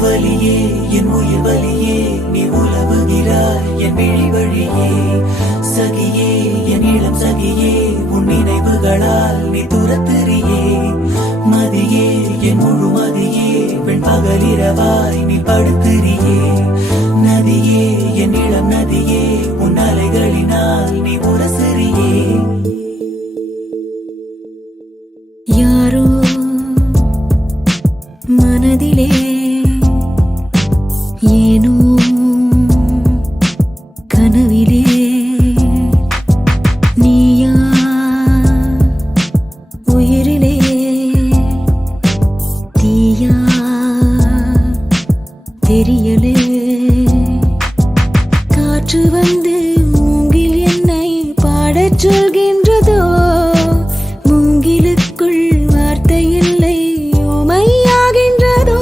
வலியே என் உயிர் வலியே நீ உலவுகிறாய் என் விழி வழியே சகியே என் இளம் சகியே உன் நினைவுகளால் நீ துரத்தெறியே மதியே என் முழு மதியே பெண் பகலிரவாய் நீ படுத்திரியே நதியே என் இளம் நதியே உன் அலைகளினால் நீ உரசெறியே யாரோ மனதிலே ஏனோ கனவிலே நீயா உயிரிலே தீயா தெரியலே காற்று வந்து மூங்கில் என்னை பாடச் சொல்கின்றதோ மூங்கிலுக்குள் வார்த்தை இல்லை ஓமையாகின்றதோ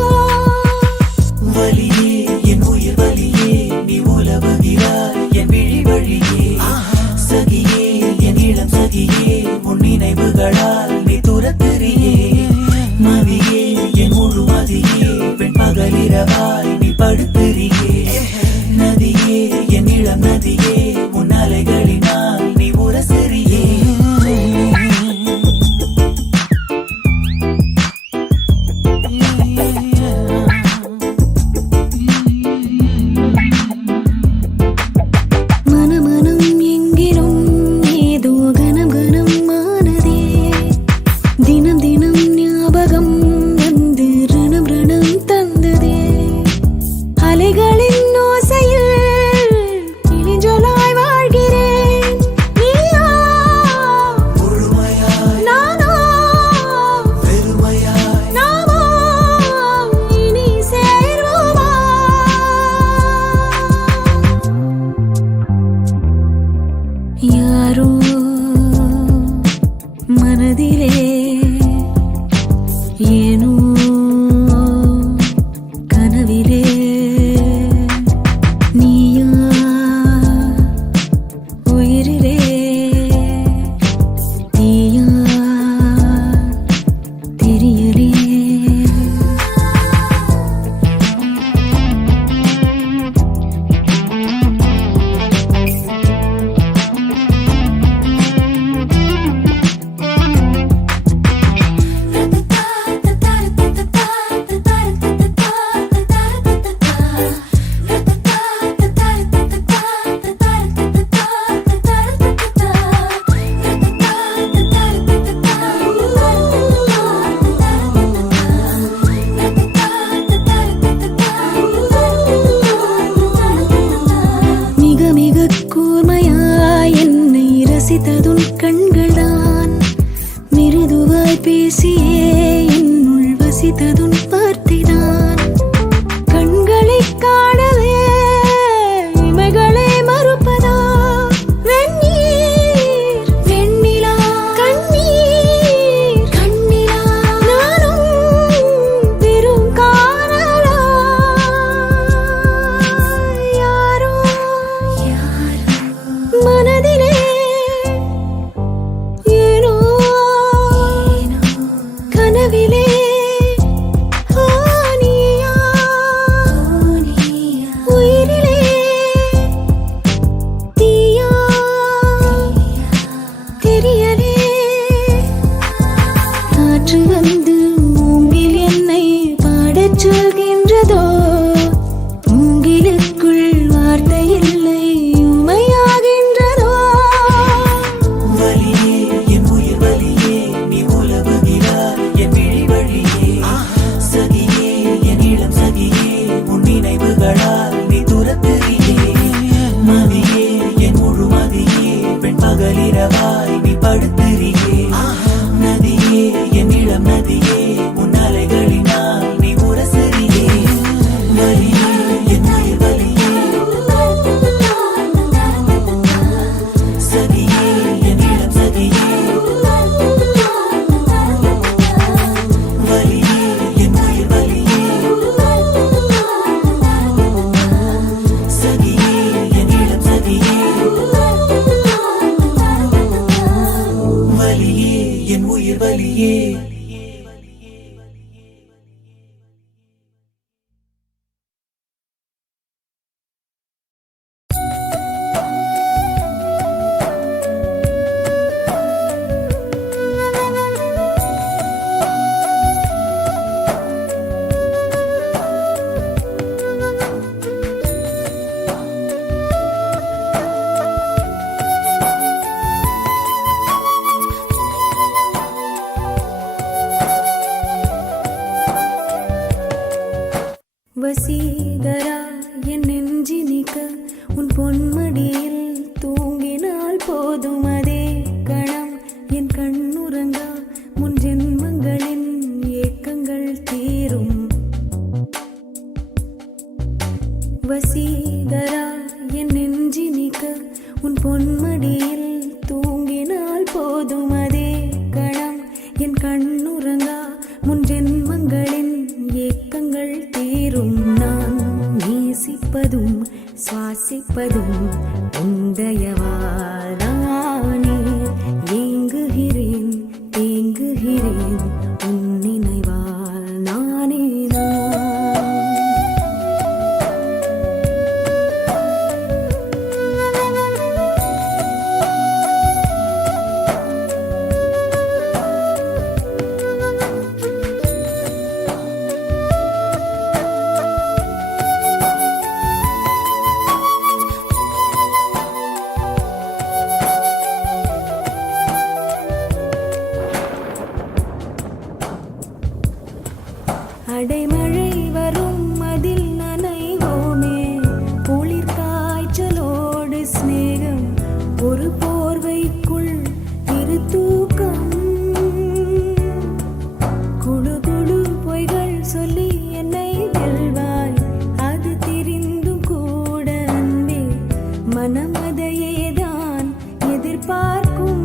வலியே என் உயிர் வலியே நீ உலவுகிறாய் என் விழி வழியே சகியே என் இளம் சகியே உன் நினைவுகளால் நீ துரத்தெறியே மதியே என் முழு மதியே பெண் பகலிரவாய் நீ படுத்திரியே நதியே என் இளம் நதியே உன் அலைகளினால் நீ உரசெறியே மனமனம் எங்கிலும் ஏதோ கனம் கனம் ஆனதே தினம் தினம் ஞாபகம் வந்து ரணம் ரணம் தந்ததே அலைகளின் ஓசையில் கிளிஞ்சொலா வசீகரா என் நெஞ்சினிக்க உன் பொன்மடியில் தூங்கினால் போதும் அதே கணம் என் கண்ணுறங்கா முன் ஜென்மங்களின் ஏக்கங்கள் தீரும். வசீகரா என் நெஞ்சினிக்க உன் பொன்மடியில் தூங்கினால் போதும் அதே கணம் என் கண்ணுறங்கா முன் ஜென்மங்களின் ஏக்கங்கள் தீரும். நான் நேசிப்பதும் சுவாசிப்பதும் உந்தயவாதானே. ஏங்குகிறேன் தேங்குகிறேன் உன் நினைவால் நானே அடைமழை வரும் அதில் நனைவோமே. குளிர் காய்ச்சலோடு சிநேகம் ஒரு போர்வைக்குள் இரு தூக்கம். குழு குழு பொய்கள் சொல்லி என்னை வெல்வாய். அது தெரிந்தும் கூட அன்பே மனம் அதையேதான் எதிர்பார்க்கும்.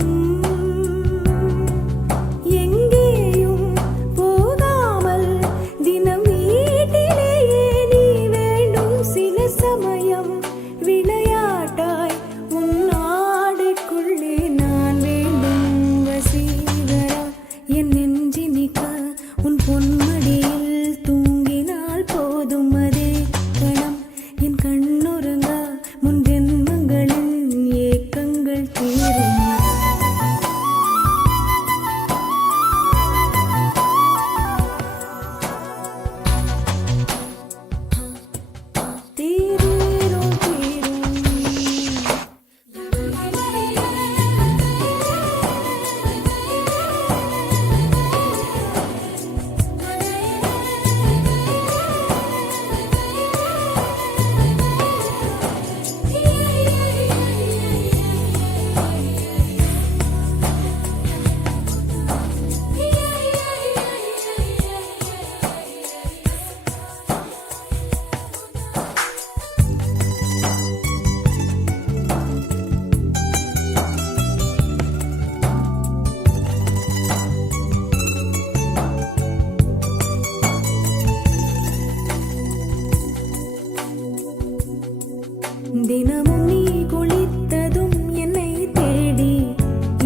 தினமும் நீ குளித்ததும் என்னை தேடி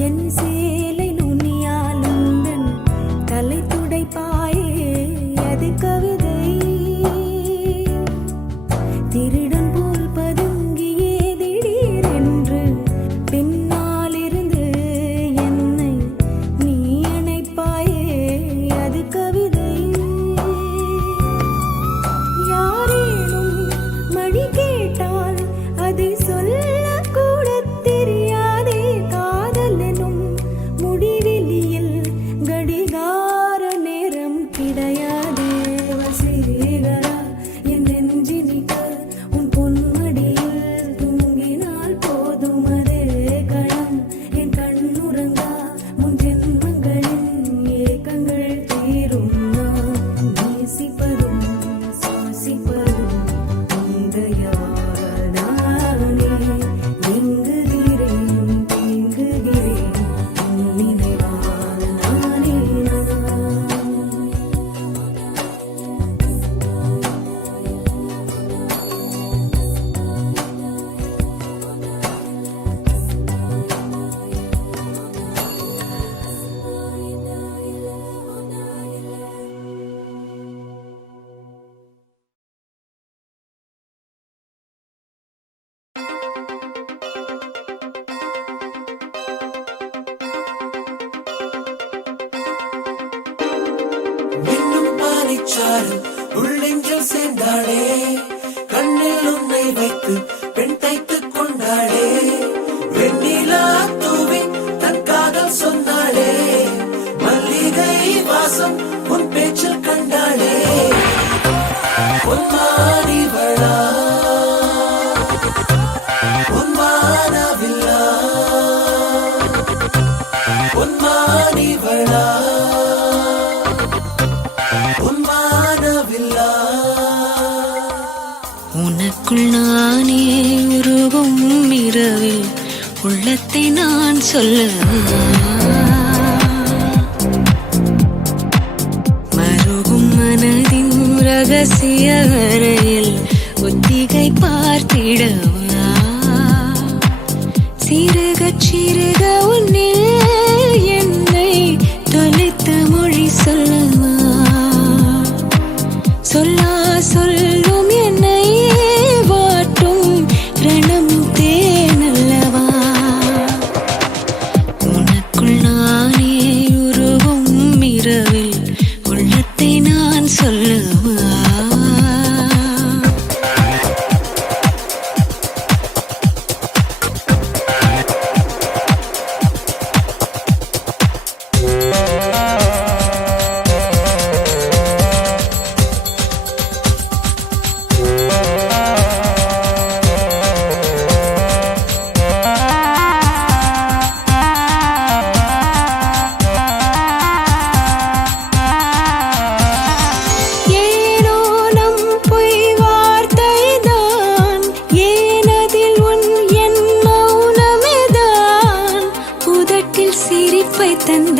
என் சேலை நுனியால் உந்தன் தலை துடைப்பாயே. அது கவிதை திருடன் போல் பதுங்கியே திடீரென்று பின்னாலிருந்து என்னை நீ அணைப்பாயே. அது கவிதை. யாரேனும் மணி கேட்டால் அதை சொல்லக்கூட தெரியாதே. காதல் எனும் முடிவெளியில் கடிகார நேரம் கிடையாதே. வசீகரா என் நெஞ்சினிக்க உன் பொன்மடியில் தூங்கினால் போதும் அதே கணம் என் கண்ணுறங்கா முன் ஜென்மங்களின் ஏக்கங்கள் தீரும். நான் நேசிப்பதும் சுவாசிப்பதும் உந்தயா உள்ளெஞ்சில் சேர்ந்தாளே. கண்ணில் உன்னை வைத்து பெண் தைத்துக் கொண்டாளே. வெண்ணிலா தூவி தன் காதல் சொன்னாளே. மல்லிகை வாசம் உன் பேச்சில் கண்டாளே. உனக்குள் நானே உருகும் இரவில் உள்ளத்தை நான் சொல்லவா மருகும் மனதின் ரகசிய அறையில் ஒத்திகை பார்த்திடவா சிறுகச் சிறுக உன்னில் என்னை தொலைத்த மொழி சொல்லவா சொல்லா சொல்லும் என்னை வாட்டும் ரணம் தேனல்லவா உனக்குள் நானே உருகும் இரவில் உள்ளத்தை நான் சொல்லவா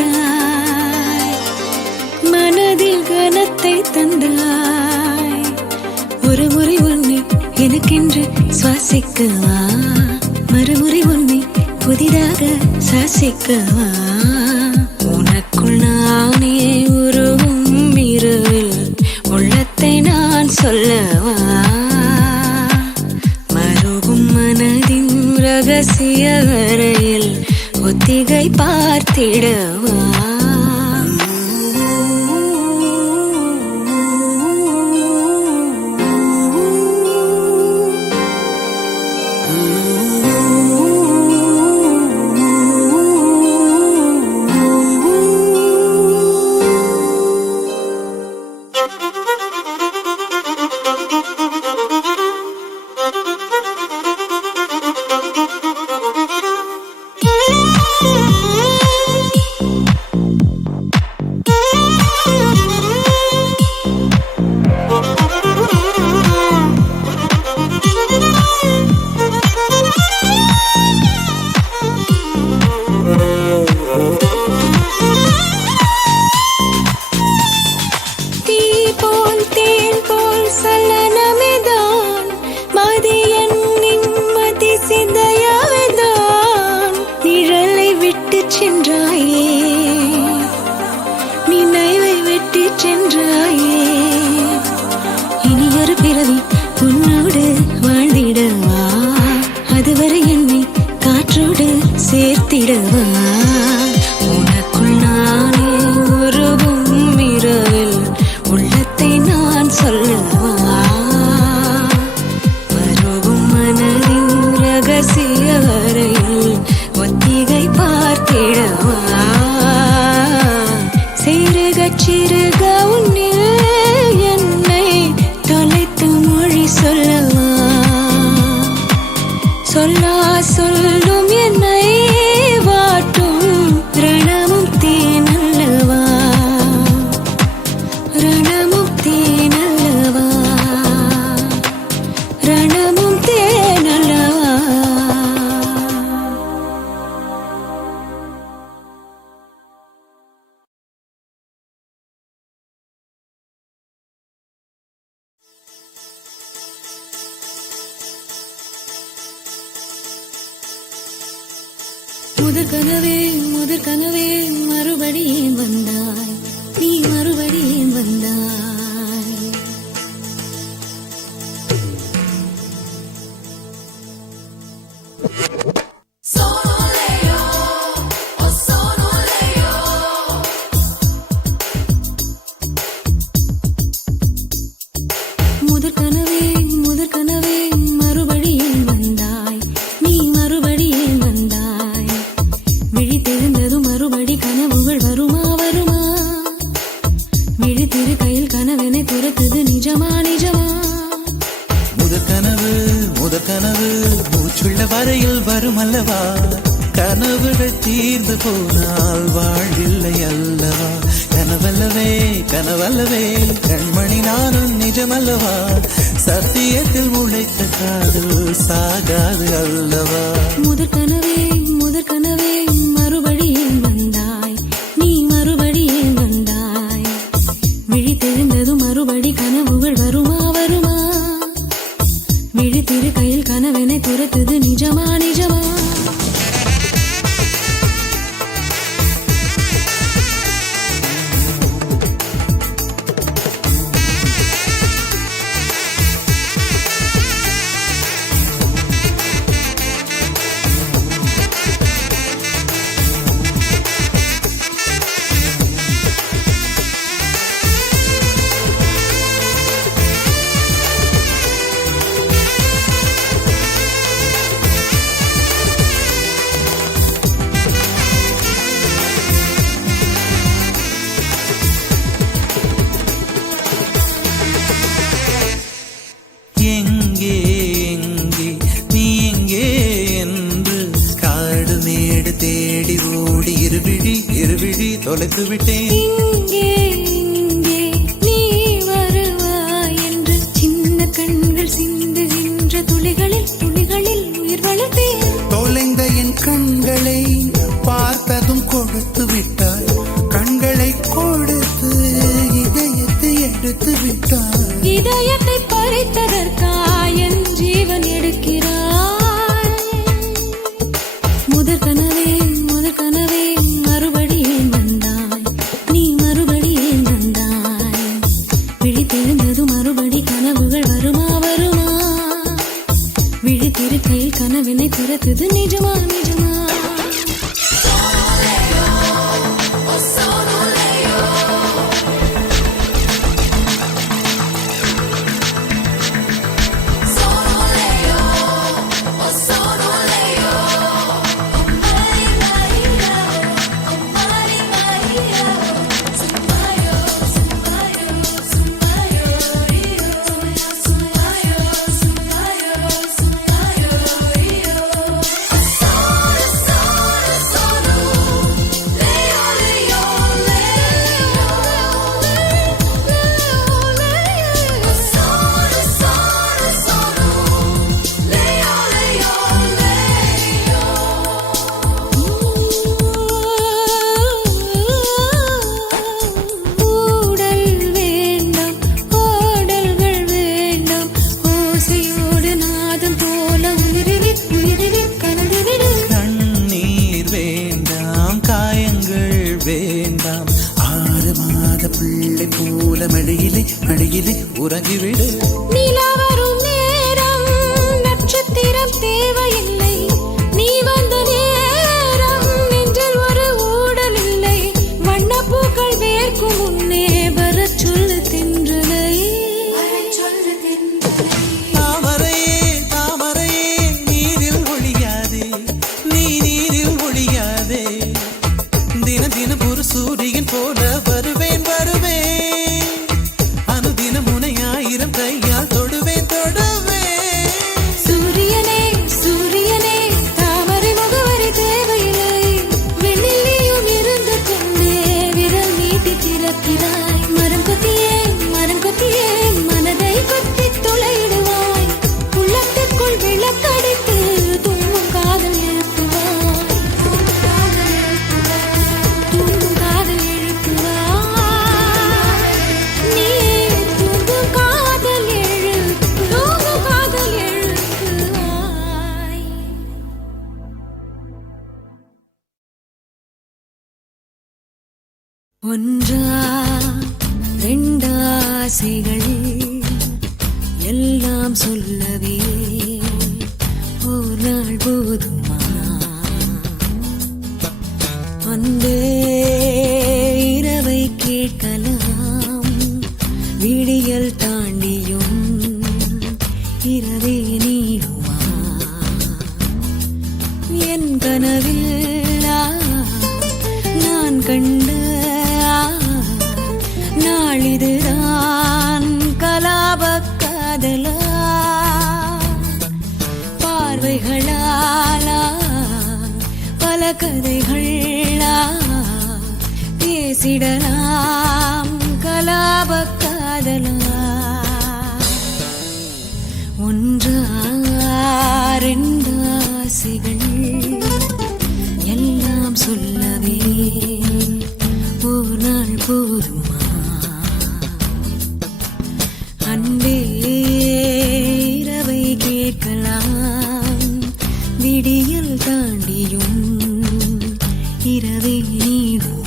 தந்தாய் மனதில் கனத்தை தந்தாய் ஒரு முறை உன்னை எனக்கென்று சுவாசிக்கவா மறுமுறை உன்னை புதிதாக சுவாசிக்கவா உனக்குள் நானே உருகும் இரவில் உள்ளத்தை நான் சொல்லவா மருகும் மனதின் ரகசிய அறையில் ஒத்திகை பார்த்திடவா சென்றாயே நினைவை வெட்டி சென்றாயே இனியொரு பிறவி உன்னோடு வாழ்ந்திடவா அதுவரை என்னை காற்றோடு சேர்த்திடவா உனக்குள் நானே உருகும் இரவில் உள்ளத்தை நான் சொல்லவா மருகும் மனதின் ரகசிய அறையில் ஒத்திகை பார்த்திடவா சிறுகச் சிறுக உன்னில் என்னை தொலைத்து மொழி சொல்லவா சொல்லா சொல்லும் என்னை வாட்டும் ரணமும் தேனல்லவா ரணமும் தேனல்லவா ரணமும் தேனல்லவா முதற் கனவே மறுபடியும் வந்தாய் நீ மறுபடியும் வந்தாய் முதற் கனவே மறுபடியும் வந்தாய் நீ மறுபடியும் வந்தாய் விழித்தெழுந்ததும் மறுபடி கனவுகள் வருமா வருமா விழித்திரு கையில் கனவெனை துரத்துது நிஜமா நிஜமா முதற் கனவு மூச்சுள்ள வரையில் வரும் அல்லவா கனவுகள் தீர்ந்து போனால் வாழ்வில்லை அல்லவா? கனவல்லவே கனவல்லவே கண்மணி நானும் நிஜமல்லவா? சத்தியத்தில் முளைத்த காதல் சாகாது அல்லவா? முதற் கனவே மறுபடியும் வந்தாய், நீ மறுபடியும் வந்தாய். விழி தெரிந்ததும் மறுபடி கனவுகள் வருமா வருமா? விழித்திரு கையில் கனவினை துரத்துது நிஜமா நிஜமா? எங்கே எங்கே நீ எங்கே என்று காடு மேடு தேடி ஓடி இருவிழி தொலைத்து விட்டேன். இங்கே இங்கே நீ வருவாய் என்று சின்ன கண்கள் சிந்துகின்ற துளிகளில் உயிர் வளர்த்தேன். தொலைந்த என் கண்களை பார்த்ததும் கொடுத்து விட்டாய், கண்களை கொடுத்து இதயத்தை எடுத்து விட்டாய். இதயத்தை பறித்ததற்காய் என் ஜீவன் எடுக்கிறாய். முதற் கனவே மறுபடியும் வந்தாய், நீ மறுபடியும் வந்தாய். விழி தெரிந்ததும் மறுபடி கனவுகள் வருமா வருமா? விழித்திருக்கையில் கனவினை துரத்துது நிஜமா நிஜமா? வேண்டாம் 6 மாத பிள்ளை போல மடியிலே உறங்கிவிடு. நிலா வரும் நேரம் நட்சத்திரம் தேவையில்லை, நீ வந்த நேரம் நெஞ்சில் ஒரு ஊடல் இல்லை. வண்ணப்பூக்கள் வேர்க்கும் முன்னே வரச் சொல்லு தென்றலை. தாமரையே நீரில் ஒழியாதே, நீ நீரில் ஒழியாதே. தினம் ஒரு சூரியன் போல வருவேன் அனுதினம் உன்னை 1000 கையால் தொடுவேன். சூரியனே தாமரை முகவரி தேவையில்லை, வெண்ணிலையும் இருந்து கொண்டே விரல் நீட்டி திறக்கிறாய். மரம் கொத்தியே மனதை கொத்தி துளையிடுவாய். உள்ளத்திற்குள் விளக்கடித்து தூங்கும் காதல் எழுப்புவாய். நீ தூங்கும் காதல் எழுப்புவாய். ஒன்றா ரெண்டாசைகள் எல்லாம் சொல்லவே ஒரு நாள் போதுமா? அன்பே இரவை கேட்கலாம், விடியல் தாண்டியும் இரவே நீடுமா? என் கனவில் நான் கண்ட நாளிதுதான் கலாபக் காதலா? பார்வைகளாலா கதைகள் பேசிடலாம் கலாப காதலா ஒன்றா ரெண்டு ஆசைகள் எல்லாம் சொல்லவே ஒரு நாள் போதுமா அன்பே இரவை கேட்கலாம் விடியல் தாண்டியும் இரவே நீடுமா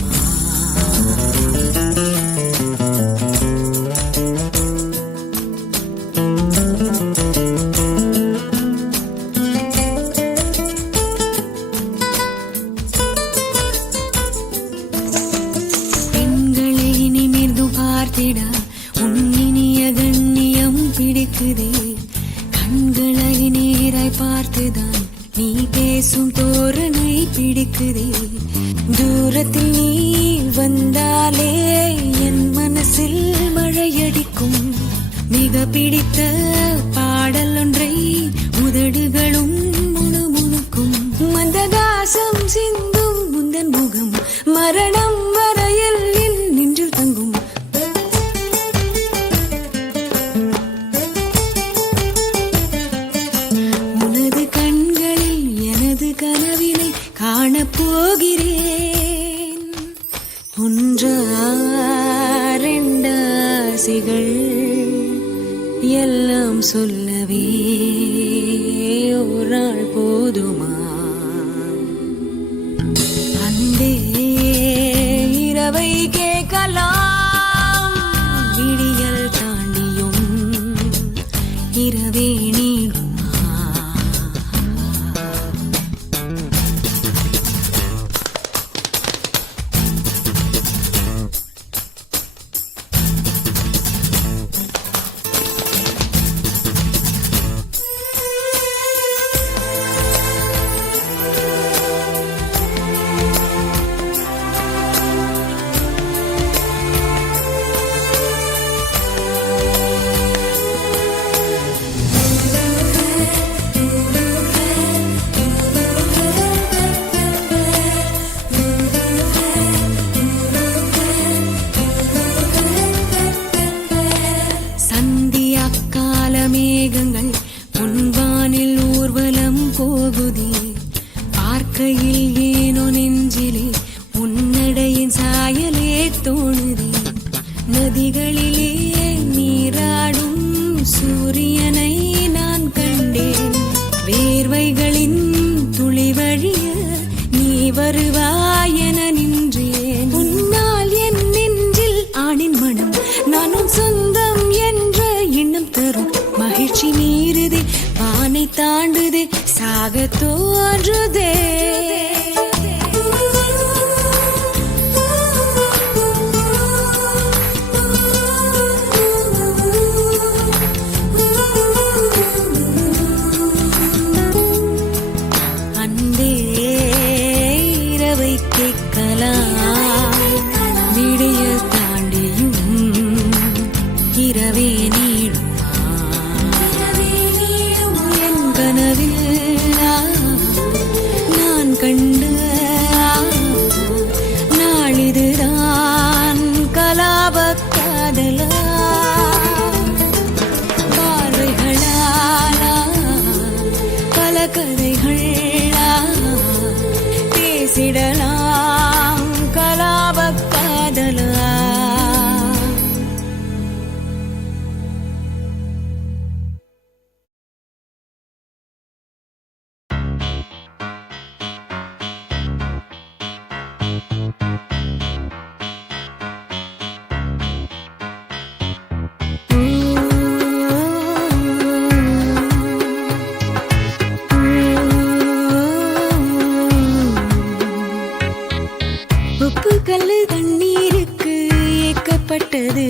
பெண்களை நிமிர்ந்து பார்த்திட உன்னினிய கண்ணியம் பிடிக்குதே கண்களை நேராய் பார்த்துதான் நீ பேசும் தோரணை பிடிக்குதே தூரத்தில் நீ வந்தாலே என் மனசில் மழையடிக்கும் மிக பிடித்த பாடல் ஒன்றை உதடுகளும் முணுமுணுக்கும் மந்தகாசம் சிந்தும் முந்தன் முகம் மரணம் வரையில் என் நெஞ்சில் தங்கும் உனது கண்களில் எனது கனவினை காணப்போகிறேன் ஒன்றா ரெண்டாசைகள் எல்லாம் சொல்லவே ஒரு நாள் போதுமா அன்பே இரவை கேட்கலாம் விடியல் தாண்டியும் இரவே நீடுமா மேகங்கள் பொன்வானில் ஊர்வலம் போகுதே பார்க்கையில் ஏனோ நெஞ்சிலே உன்னடையின் சாயலே தோணுதே நதிகளிலே நீராடும் சூரியனை நான் கண்டேன் வேர்வைகளின் துளி வழிய நீ வருவாய் என நின்றேன் உன்னால் என் நெஞ்சில் ஆணின் மனம் நானும் சொந்தம் என்ற எண்ணம் தரும் மகிழ்ச்சி மீறுதே வானை தாண்டுதே சாக தோன்றுதே அன்பே இரவை கேட்கலாம் விடியல் தாண்டியும் இரவே நீடும் நான் கண்ட நாளிதுதான் கலாப காதலா பார்வைகளாலா பல கதைகளா பேசிடலாம் கலாப காதலா உப்பு கல்லு தண்ணீருக்கு ஏக்கப்பட்டது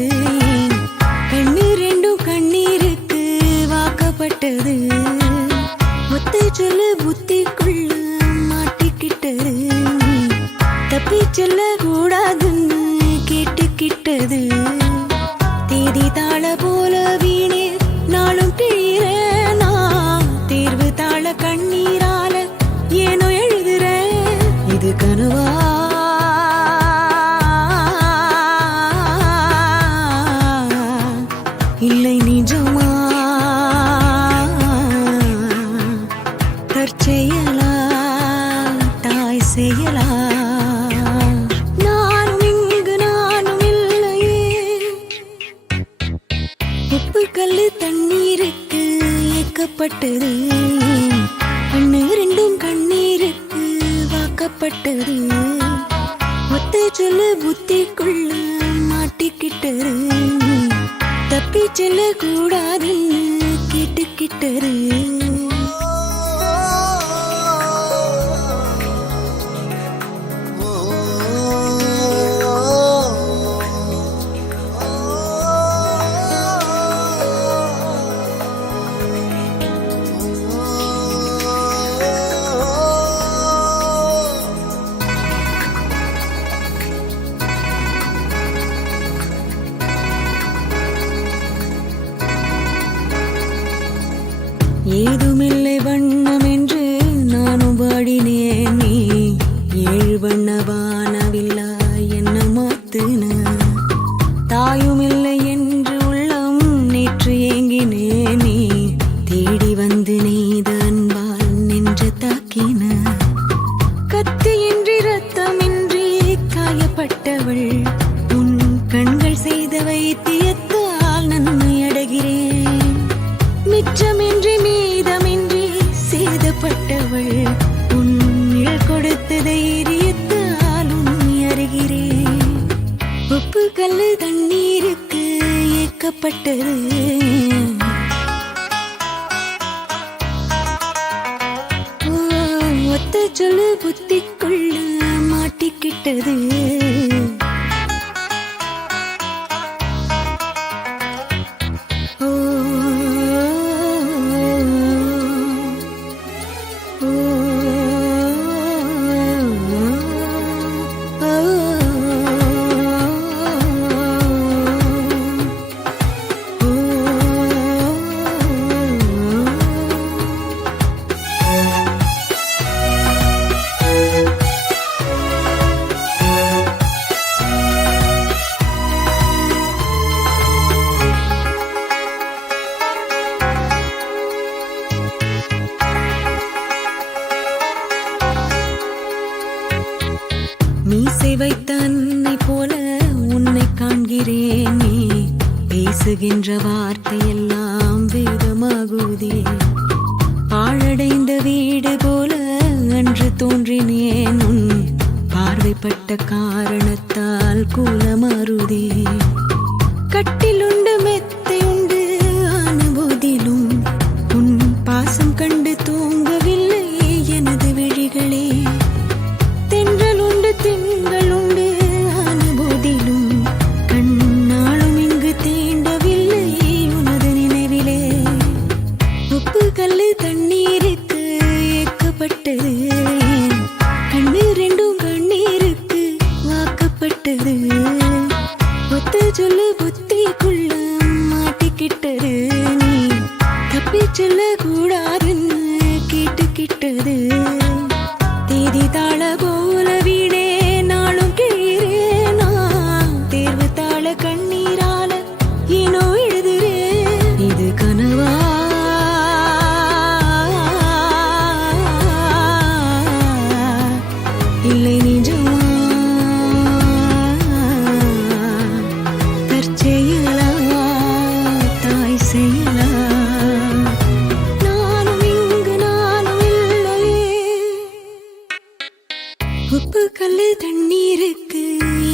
கண்ணு ரெண்டும் கண்ணீருக்கு வாக்கப்பட்டது ஒத்த சொல்லு புத்திக்குள்ள மாட்டிக்கிட்டது தப்பி சொல்ல கூடாதுன்னு கேட்டுக்கிட்டது தேதி தாள போல வீணே நாளும் கிழிறேனா தேர்வு தாள கண்ணீரால ஏனோ எழுதுறேன் வாக்கப்பட்டது கண்ணு ரெண்டும் கண்ணீருக்கு வாக்கப்பட்டது ஒத்த சொல்ல புத்திக்குள்ள மாட்டிக்கிட்டது தப்பி செல்ல கூடாதுன்னு கேட்டுக்கிட்டது ஏதுமில்லை வண்ணம் என்று நானும் பாடினேன் நீ ஏழு வண்ண வானவில்லா என்ன மாத்துன தாயுமில்லை என்று உள்ளம் நேற்று ஏங்கினேன் நீ தேடி வந்து நெய்த அன்பால் நின்று தாக்கின கத்தியின்றி ரத்தமின்றி காயப்பட்டவள் உன் கண்கள் செய்த வைத்தியத்தால் நன்மை அடைகிறேன் மிச்சமின்றி மீதமின்றி சேதப்பட்டவள் உன்னில் கொடுத்த தைரியத்தால் உண்மை அறிகிறேன் உப்பு கல்லு தண்ணீருக்கு ஏக்கப்பட்டது ஒத்த சொல்லு புத்திக்குள்ள மாட்டிக்கிட்டது மீசை வைத்த அன்னை போல உன்னை காண்கிறேன் நீ பேசுகின்ற வார்த்தையெல்லாம் வேதமாகுதே பாழடைந்த வீடு போல அன்று தோன்றினேன் உன் பார்வைப்பட்ட காரணத்தால் கூலமாறுதே கட்டிலுண்டு மெத்தை உண்டு ஆன போதிலும் உன் பாசம் கண்டு தூங்கவில்லை எனது விழிகளே தென்றலுண்டு திங்களுண்டு ஆன போதிலும் கண்ணாலும் இங்கு தீண்டவில்லை உனது நினைவிலே உப்பு கல்லு தண்ணீருக்கு ஏக்கப்பட்டது கண்ணு ரெண்டும் கண்ணீருக்கு வாக்கப்பட்டது ஒத்த சொல்லு புத்திக்குள்ள மாட்டிக்கிட்டது நீ தப்பி செல்ல கூடாதுன்னு கேட்டுக்கிட்டது தேதி தாள போல வீடே நாளும் கிழீரேனா தேர்வு தாள கண்ணீரால ஏனோ எழுதுறே இது கனவா இல்லை நிஜமா தற்செயலா தாய் செயலா உப்பு கல்லு தண்ணீருக்கு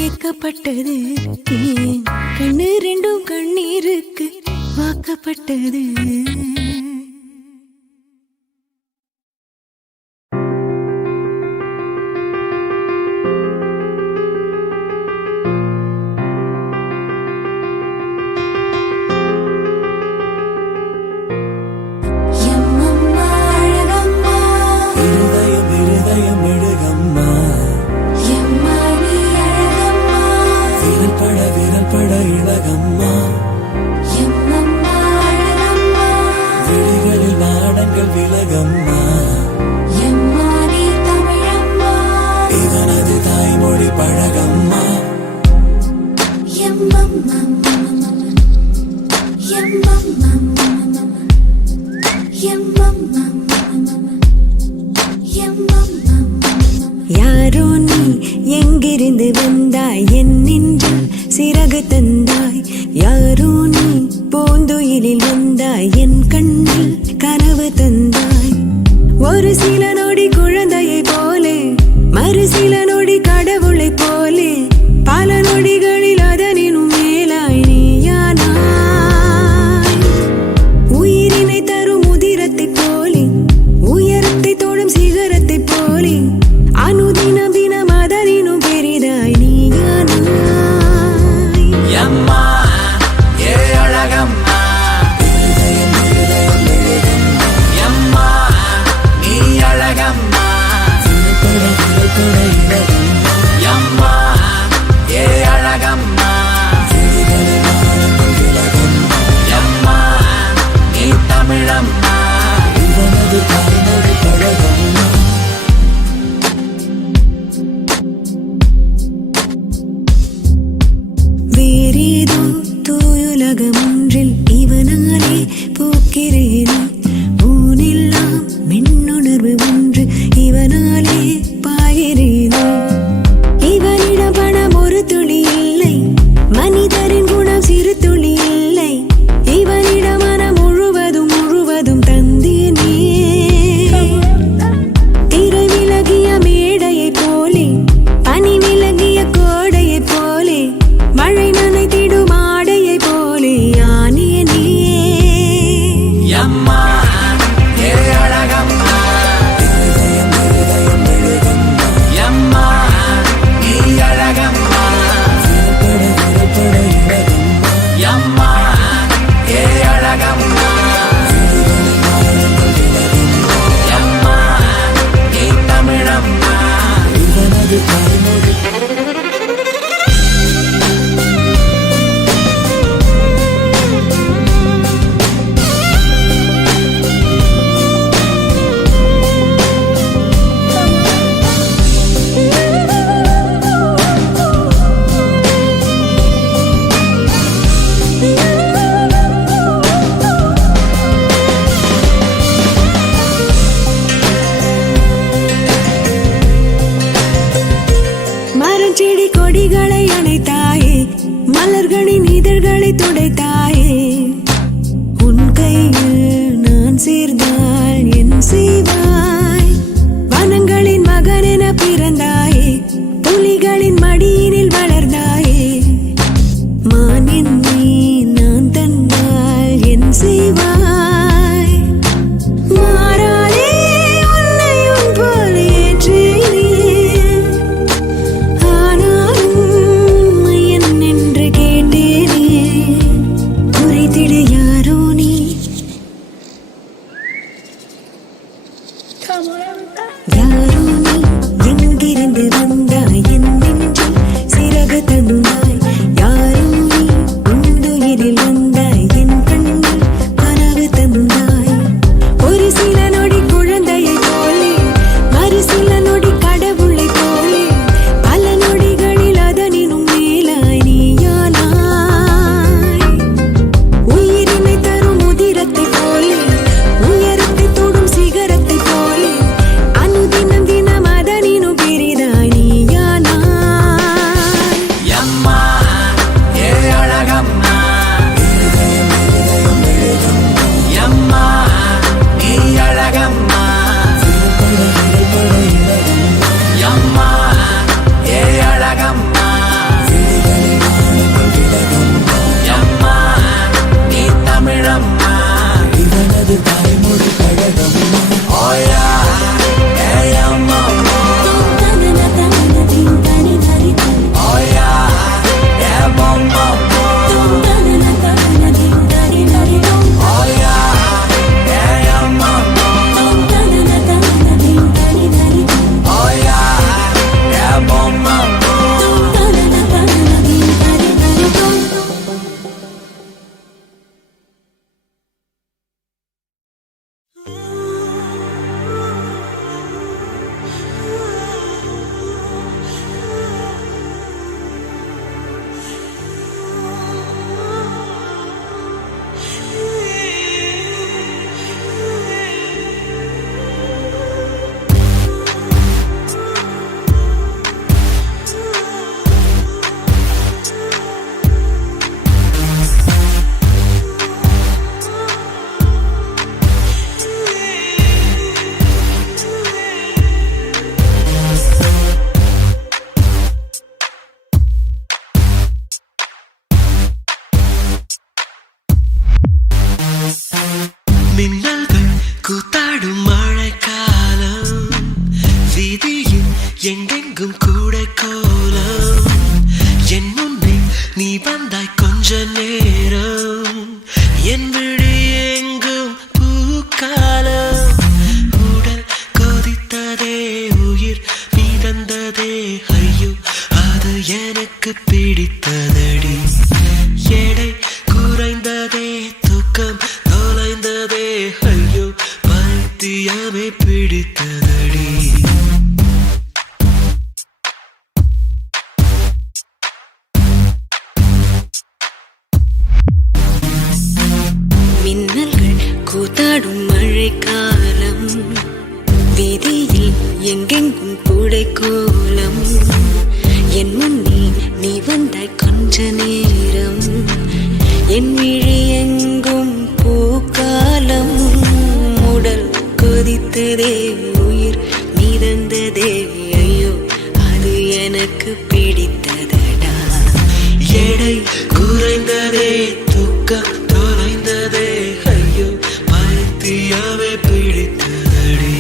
ஏக்கப்பட்டது கண்ணு ரெண்டும் கண்ணீருக்கு வாக்கப்பட்டது விலகம்மா இவனது தாய்மொழி பழகம்மா யாரோ நீ எங்கிருந்து வந்தாய் என் நெஞ்சில் சிறகு தந்தாய் யாரோ நீ பூந்துயிலில் வந்தாய் என் கண்ணில் கனவு தமிழம்மா இவனது தாய்மொழி கழகம்மா. வேறேதோ தூயுலகம் ஒன்றில் இவனாலே போக்கிறேனே, ஊனெல்லாம் மின்னுணர்வு ஒன்று இவனாலே பாயிறேனே. இவனிடம் பணம் ஒரு துளி இல்லை, மனிதரின் குணம் சிறு துளி இல்லை. இவனிடம் மனம் முழுவதும் முழுவதும் தந்தேனே. திரை விலகிய மேடையை போலே, பனி விலகிய கோடையை போலே, மழை நனைத்திடும் ஆடையை போலே ஆனேனே. அம்மா ஏ அழகம்மா அம்மா நீ அழகம்மா அம்மா ஏ அழகம்மா அம்மா நீ தமிழம்மா இவனது தாய்மொழி. மரஞ்செடி கொடிகளை அணைத்தாயே, மலர்களின் இதழ்களை துடைத்தாயே. உன் கையில் நான் சேர்ந்தால் என் செய்வாய்? வனங்களின் மகன் என பிறந்தாயே, புலிகளின் மடியினில் வளர்ந்தாயே. மான் என்னை நான் தந்தால் என் செய்வாய்? மாறாதே உன்னை உன் போல ஏற்றேனே. ஆனாலும் என்னென்று கேட்டேனே, உரைத்திட யாரோ நீ. யாரோ நீ, எங்கிருந்து வந்தாய் என் நெஞ்சில் சிறகு தந்தாய். யாரோ நீ, உந்துயிரில் வந்தாய் என் கண்ணில் கனவு தந்தாய். ஒரு சில நொடி குழந்தையை போலே, மறு சில நொடி கடவுளை போலே, பல நொடிகளில் அதனினும் மேலாய் நீயானாய். உயிரினை தரும் உதிரத்தை போலே, உயரத்தை தொடும் சிகரத்தை போலே, அனுதினம் தினம் அதனினும் பெரிதாய் நீ மழைக்காலம் வீதியில் எங்கெங்கும் பூடை கோலம் என் முன்னே நீ வந்தாய் கொஞ்ச நேரம் என் விழி எங்கும் பூக்காலம் உடல் கொதித்ததே உயிர் மிதந்ததே ஐயோ அது எனக்கு பிடித்ததடா எடை குறைந்ததே தூக்கம் தொலைந்ததே ஐயோ பைத்தியமே பிடித்ததடி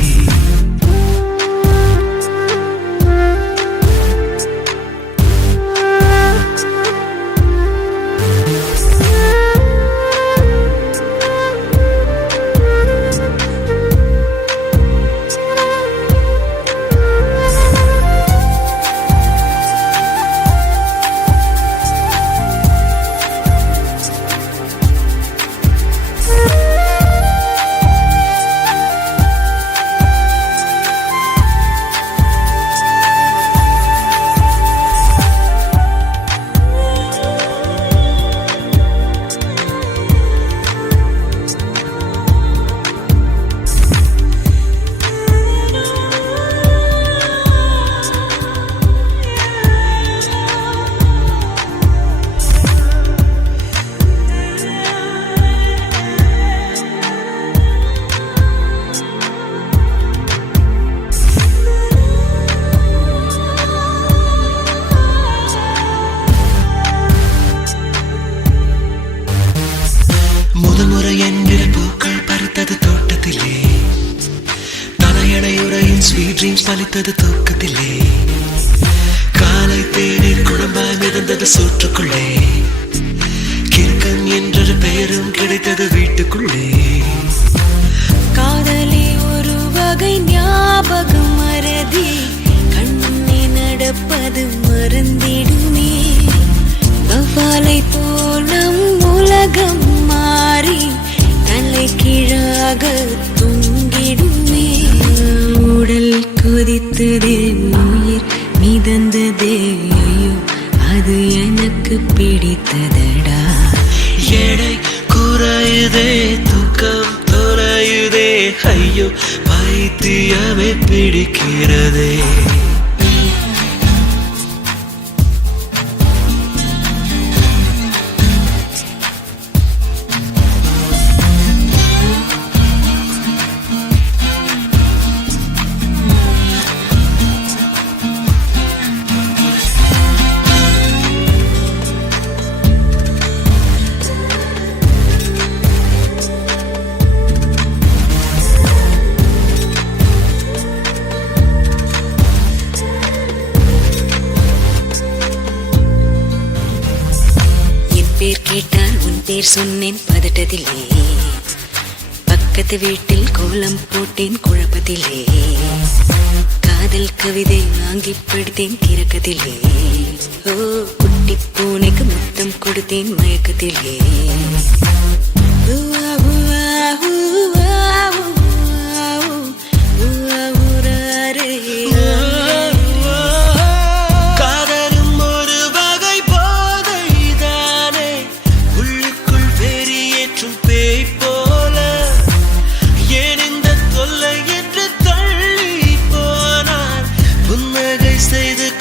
முதல் முறை என்கிற பூக்கள் பறித்தது தோட்டத்திலே தலையணையுறையில் ஸ்வீட் ட்ரீம்ஸ் பலித்தது தூக்கத்திலே காலை தேநீர் குழம்பாய் மிதந்தது சோற்றுக்குள்ளே கிறுக்கன் என்றொரு பெயரும் கிடைத்தது வீட்டுக்குள்ளே காதலே ஒரு வகை ஞாபகம் மறதி கண்ணே நடப்பது மறந்திடுமே வவ்வாலை போலும் உலகம் மாறி தலை கீழாக தொங்கிடுமே உடல் கொதித்ததே உயிர் மிதந்ததே ஐயோ அது எனக்கு பிடித்ததடா எடை குறையுதே தூக்கம் தொலையுதே ஐயோ பைத்தியமே பிடிக்கிறதே பேர் கேட்டால் உன் பேர் சொன்னேன் பதட்டத்திலே பக்கத்து வீட்டில் கோலம் போட்டேன் குழப்பத்திலே காதல் கவிதை வாங்கி படித்தேன் கிறக்கத்திலே ஓ குட்டி பூனைக்கு முத்தம் கொடுத்தேன் மயக்கத்திலே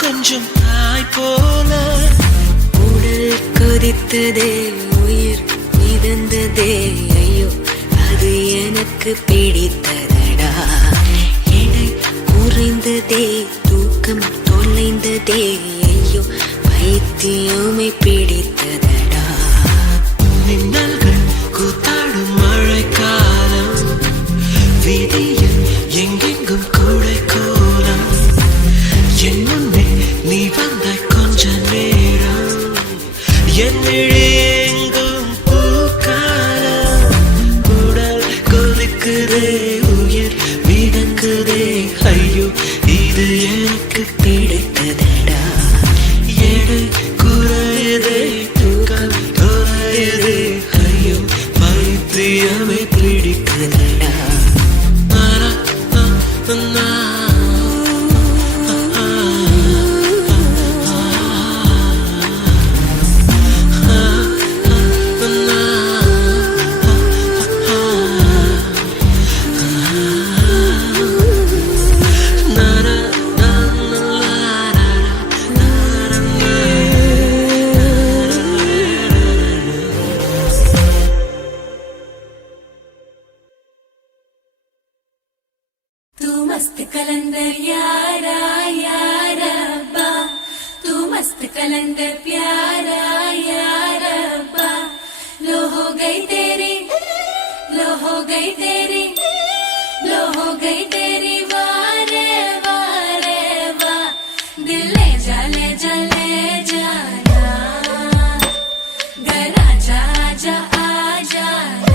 கொஞ்சம் தாய் போல உடல் கொதித்ததே உயிர் மிதந்ததே ஐயோ அது எனக்கு பிடித்ததடா எடை குறைந்ததே தூக்கம் தொலைந்ததே ஐயோ பைத்தியமே பிடித்ததடா மின்னல்கள் கூத்தாடும் மழைக்காலம் வீதியில் எங்கெங்கும் கூடை கோலம் என் முன்னே நீ வந்த கொஞ்ச நேரம் என் விழி எங்கும் பூக்காலம் உடல் கொதிக்குதே உயிர் மிதக்குதே ஐயோ இது எனக்கு பிடித்ததடா எடை குறையுதே தூக்கம் தொலையுதே ஐயோ பைத்தியமே பிடித்ததடா मस्त कलंदर यारा यारा बा, तू मस्त कलंदर प्यारा यारा बा, लो हो गई तेरी, लो हो गई तेरी, लो हो गई तेरी वारे वारे वा, दिल ले जा ले जा ले जाना, घर आजा आजा आ जाना.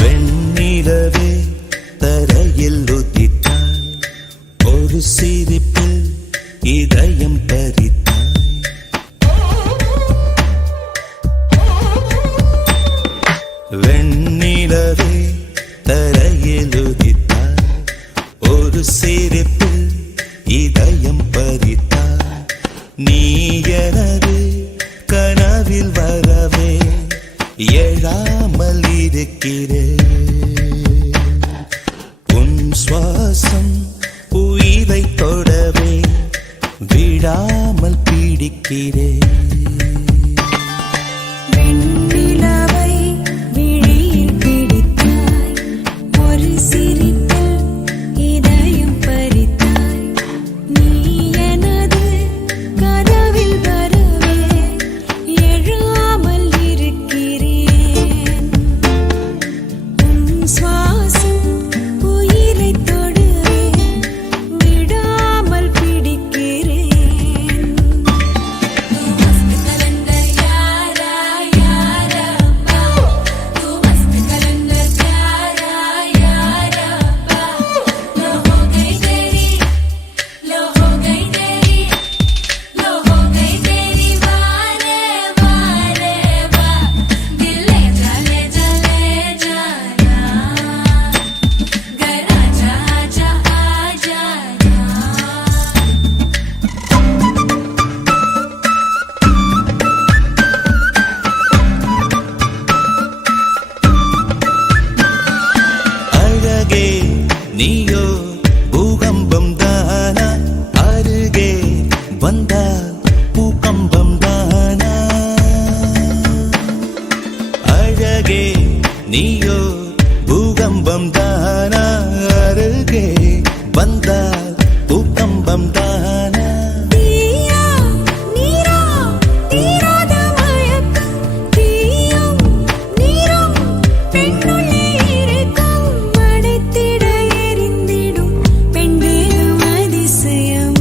வெண்ணிலவே தரையில் உதித்தாய், ஒரு சிரிப்பில் இதயம் பறித்தாய். வெண்ணிலவே தரையில் உதித்தாய், ஒரு சிரிப்பில் இதயம் பறித்தாய். நீ எனது கனவில் வரவே எழாமல் இருக்கிறேன். உன் சுவாசம் உயிரை தொடவே விடாமல் பிடிக்கிறேன். வெண்ணிலவை விழியில் பிடித்தாய், ஒரு சிரிப்பில் இதயம் பறித்தாய். நீ எனது கனவில் வரவே எழாமல் இருக்கிறேன். உன் சுவாசம் உயிரை தொடவே விடாமல் பிடிக்கிறேன். तू मस्त कलंदर यारा यारा बा, तू मस्त कलंदर प्यारा यारा बा, लो हो गई तेरी, लो हो गई तेरी, लो हो गई तेरी वारे वारे वा, दिल ले जा ले जा ले जाना, घर आजा आजा आ जाना. அழகே நீயோ பூகம்பம் தானா, அருகே வந்தால் பூகம்பம் தானா. அழகே நீயோ பூகம்பம் தானா, அருகே வந்தால் பூகம்பம் தானா. தீயா நீரா தீராத மயக்கம், தீயும் நீரும் பெண்ணுள்ளே இருக்கும். மடைத்திட எரிந்திடும் பெண்தேகம் அதிசயம்.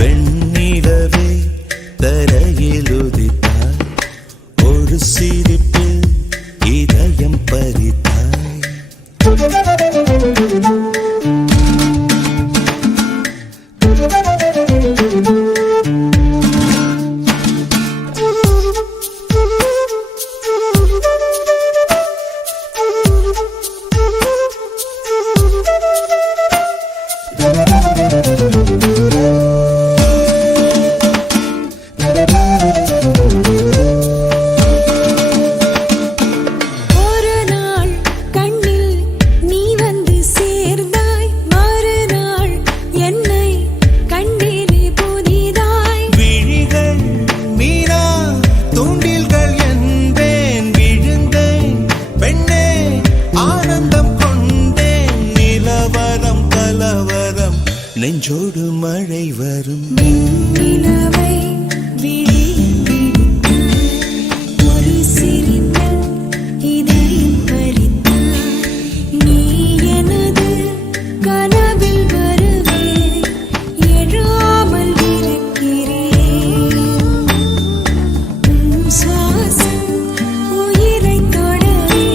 வெண்ணிலவே தரையில் உதித்தாய், ஒரு சிரிப்பில் இதயம் பறித்தாய். ஒரு நாள் கண்ணில் நீ வந்து சேர்ந்தாய், மறுநாள் என்னை கண்டீரே புதிதாய். விழிகள் மீனா தூண்டில்கள் என்பேன், விழுந்தேன் பெண்ணே ஆனந்தம் கொண்டேன். நிலவரம் கலவரம் நெஞ்சோடு மழை வரும். வெண்ணிலவை விழியில் பிடித்தாய், ஒரு சிரிப்பில் இதயம் பறித்தாய். நீ எனது கனவில் வரவே எழாமல் இருக்கிறேன். உன் சுவாசம் உயிரை தொடவே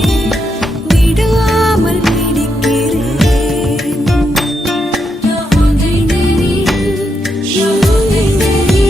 விடாமல் பிடிக்கிறேன். लो हो गई तेरी, लो हो गई तेरी,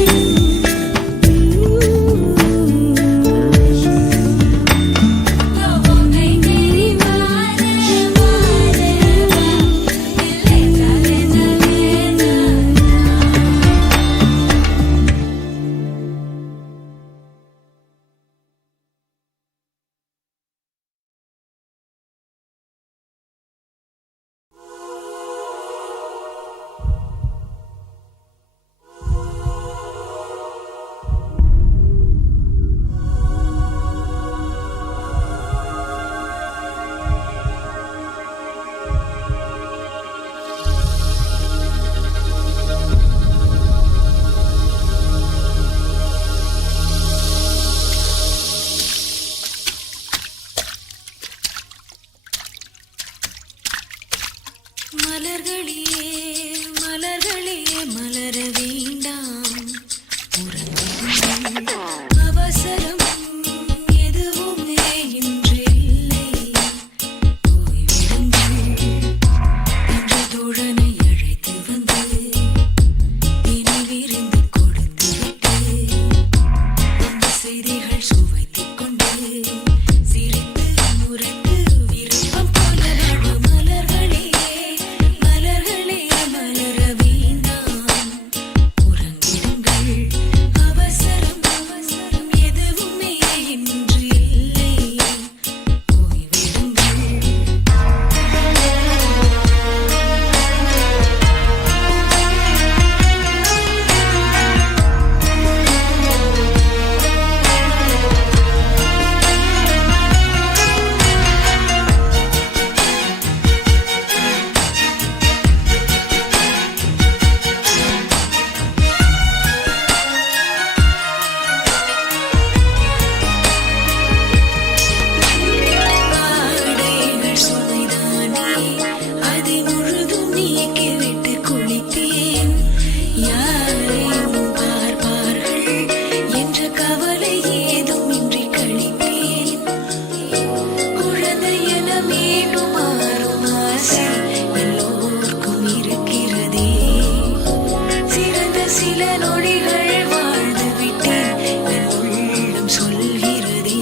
சில நொடிகள் வாழ்ந்து விட்டேன் என் உள்ளம் சொல்கிறதே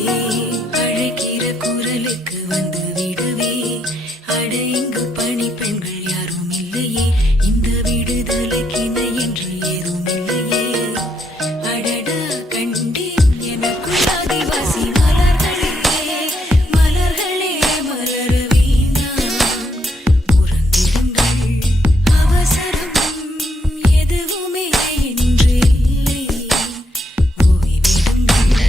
அழைக்கிற குரலுக்கு வந்து விடவே அட இங்கு பணி பெண்கள் யாரும் இல்லையே இந்த விடுதலைக்கு இணை என்று ஏதும் இல்லையே அடடா கண்டேன் எனக்குள் ஆதிவாசி மலர்களே மலர்களே மலர வேண்டாம் உறங்கிடுங்கள் அவசரம் எதுவுமே என்று இல்லை ஓய்விடுங்கள்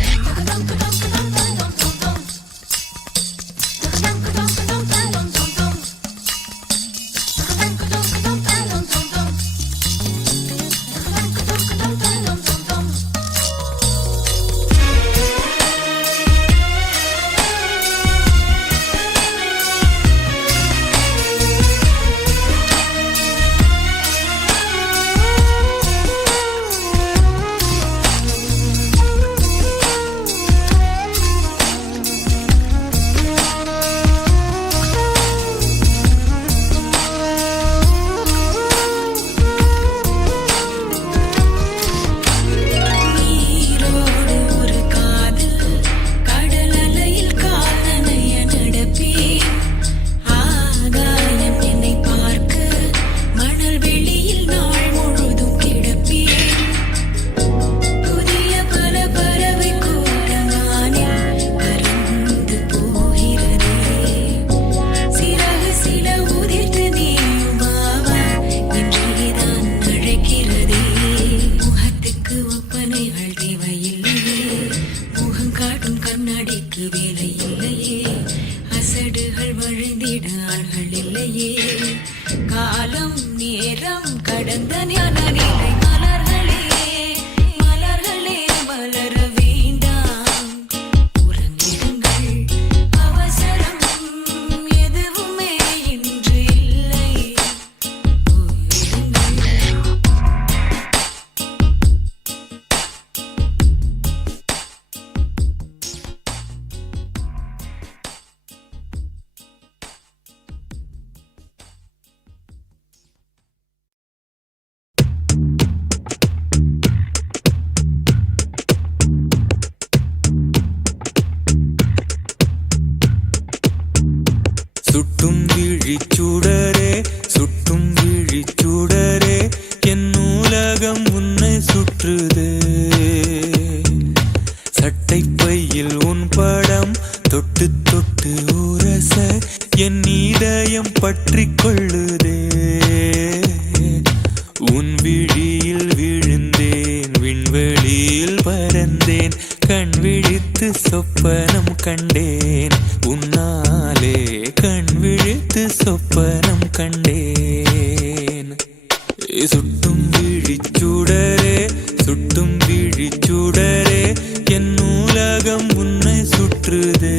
நீரோடு ஒரு காதல் கடல் அலையில் கால் நனைய நடப்பேன் ஆகாயம் என்னை பார்க்க மணல் வெளியில் நாள் முழுதும் கிடப்பேன் புதிய பல பறவை கூட்டமானில் பறந்து போகிறதே சிறகு சில உதிர்த்து நீயும் வாவா என்றேதான் அழைக்கிறதே முகத்துக்கு ஒப்பனைகள் தேவையில்லையே முகம் காட்டும் கண்ணாடிக்கு வேலை இல்லையே அசடுகள் வழிந்திட ஆள்கள் இல்லையே காலம் நேரம் கடந்த ஞான நிலை மலர்களே மலர்களே மலர வேண்டாம் உறங்கிடுங்கள் அவசரம் எதுவுமே இன்று இல்லை ஓய்விடுங்கள் சுட்டும் விழிச்சுடரே சுட்டும் விழிச்சுடரே என் நூலகம் உன்னை சுற்றுதே சட்டை பையில் உன் படம் தொட்டு தொட்டு உரச என் இதயம் பற்றிக் கொள்ளுதே உன் விழியில் விழுந்தேன் விண்வெளியில் பறந்தேன் கண் விழித்து சொப்பனம் கண்டேன் உன்னாலே கண் விழித்து சொப்பனம் கண்டேன் சுட்டும் விழிச்சுடரே சுட்டும் விழிச்சுடரே என் நூலகம் உன்னை சுற்றுதே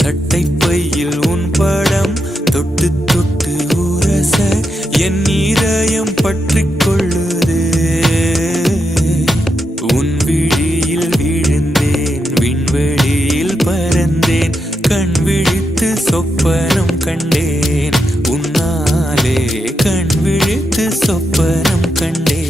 சட்டை பையில் உன் படம் தொட்டு தொட்டு உரச என் இதயம் பற்றிக் கொள்ளுதே உன் விழியில் விழுந்தேன் விண்வெளியில் பறந்தேன் கண் விழித்து சொப்பனம் கண்டேன் உன்னாலே கண் விழித்து சொப்பனம் கண்டேன்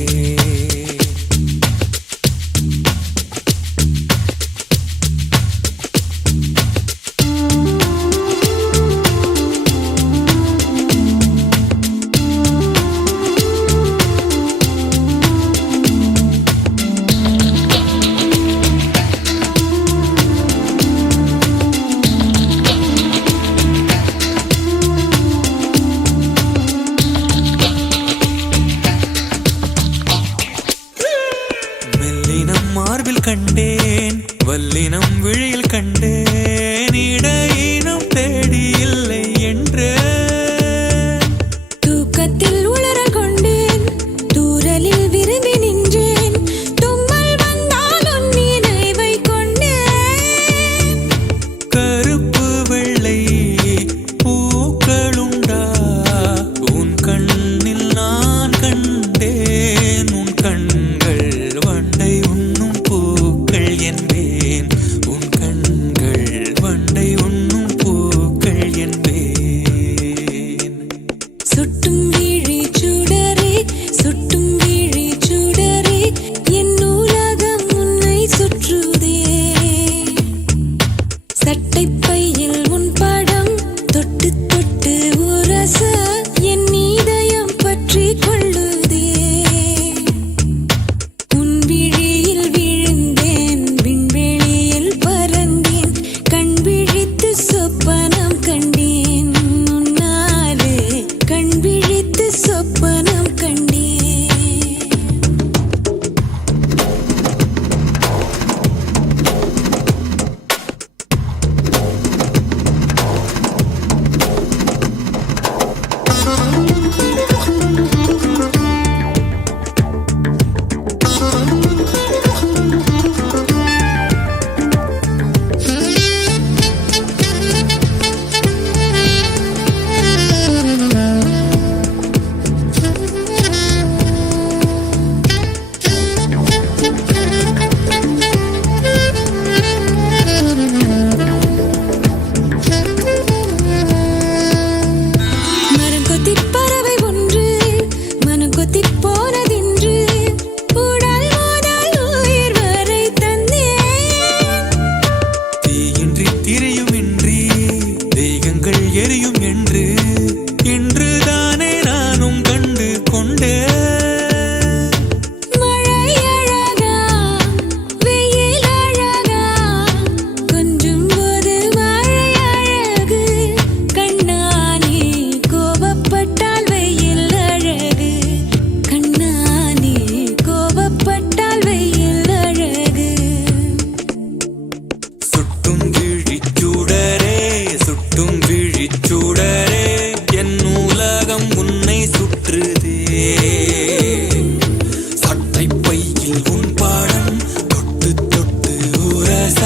சட்டை பையில் உன் பாடம் தொட்டு தொட்டு உரச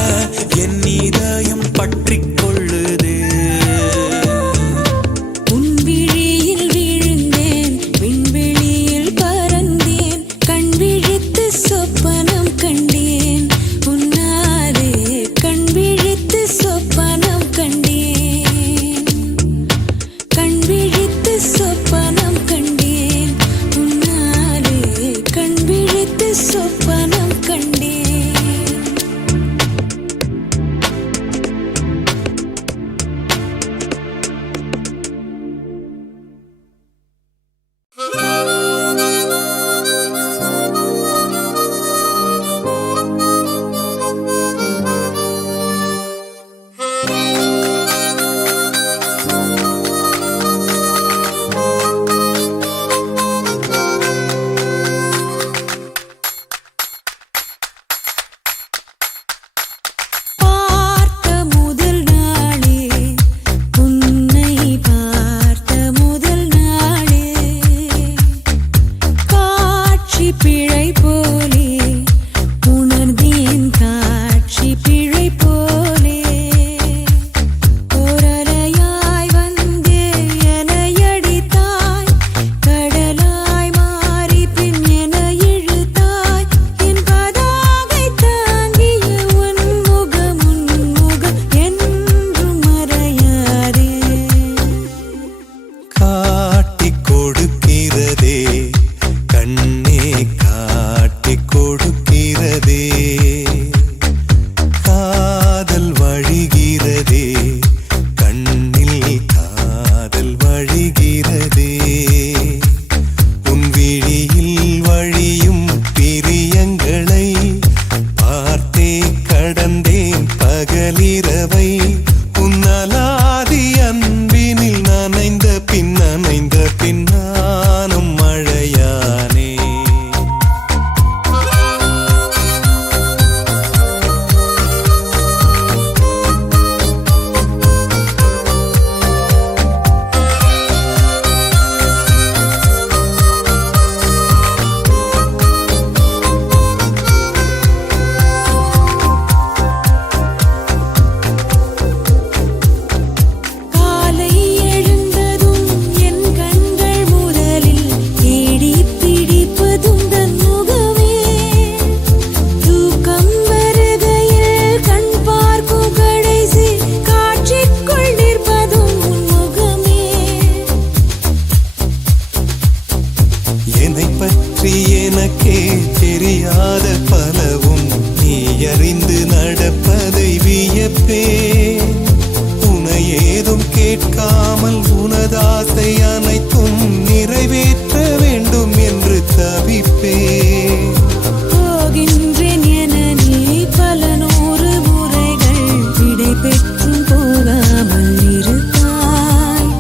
என் இதயம் பற்றிக் கொள்ளுதே. உன் விழியில் விழுந்தேன், விண்வெளியில் பறந்தேன், கண் விழித்து சொப்பனம் கண்டேன், உன்னாலே கண் விழித்து சொப்பனம் கண்டேன், கண் விழித்து சொப்பனம் கண்டேன், உன்னாலே கண் விழித்து சொப்பனம் கண்டேன். பார்த்த முதல் நாளே, உன்னை பார்த்த முதல் நாளே, காட்சி பிழை போலே உணர்ந்தேன், காட்சி பிழை போலே ஓரலையாய் வந்தே என்னை அடித்தாய், கடலாய் மாறி பின் என்னை இழுத்தாய், என் பதாகை தாங்கிய உன் முகம் என்றும் மறையாதே. காட்டிக் கொடுக்கிறதே கண்ணே, காட்டிக் கொடுக்கிறதே, காதல் வழிகிறதே கண்ணில், காதல் வழிகிறதே, உன் விழியில் வழியும் பிரியங்களை பார்த்தே கடந்தேன் பகலிரவை, உன்னலாதி அன்பினில் நனைந்த பின் நானும் மழையானே. காலை எழுந்ததும் என் கண்கள் முதலில் தேடிப் பிடிப்பதும் தன் முகமே, தூக்கம் வருகையில் கண் பார்க்கும் கடைசி காட்சிக்குள் நிற்பதும் உன் முகமே. என்னை பற்றி எனக்கே தெரியாத பலவும் நீ அறிந்து நடப்பதை வியப்பேன், உனை ஏதும் கேட்காமல் உனதாசை அனைத்தும் நிறைவேற்ற வேண்டும் என்று தவிப்பேன். போகின்றேன் என நீ பல நூறு முறைகள் விடை பெற்றும் போகாமல் இருப்பாய்,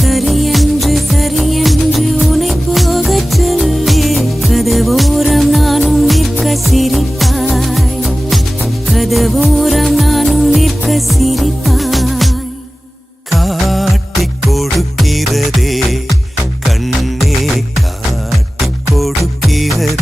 சரியென்று சரியென்று உன்னை போகச் சொல்லி கதவோரம் நானும் நிற்க சிரிப்பாய், கதவோரம் நானும் நிற்க சிரிப்பாய். காட்டிக் கொடுக்கிறதே கண்ணே, காட்டிக் கொடுக்கிறதே,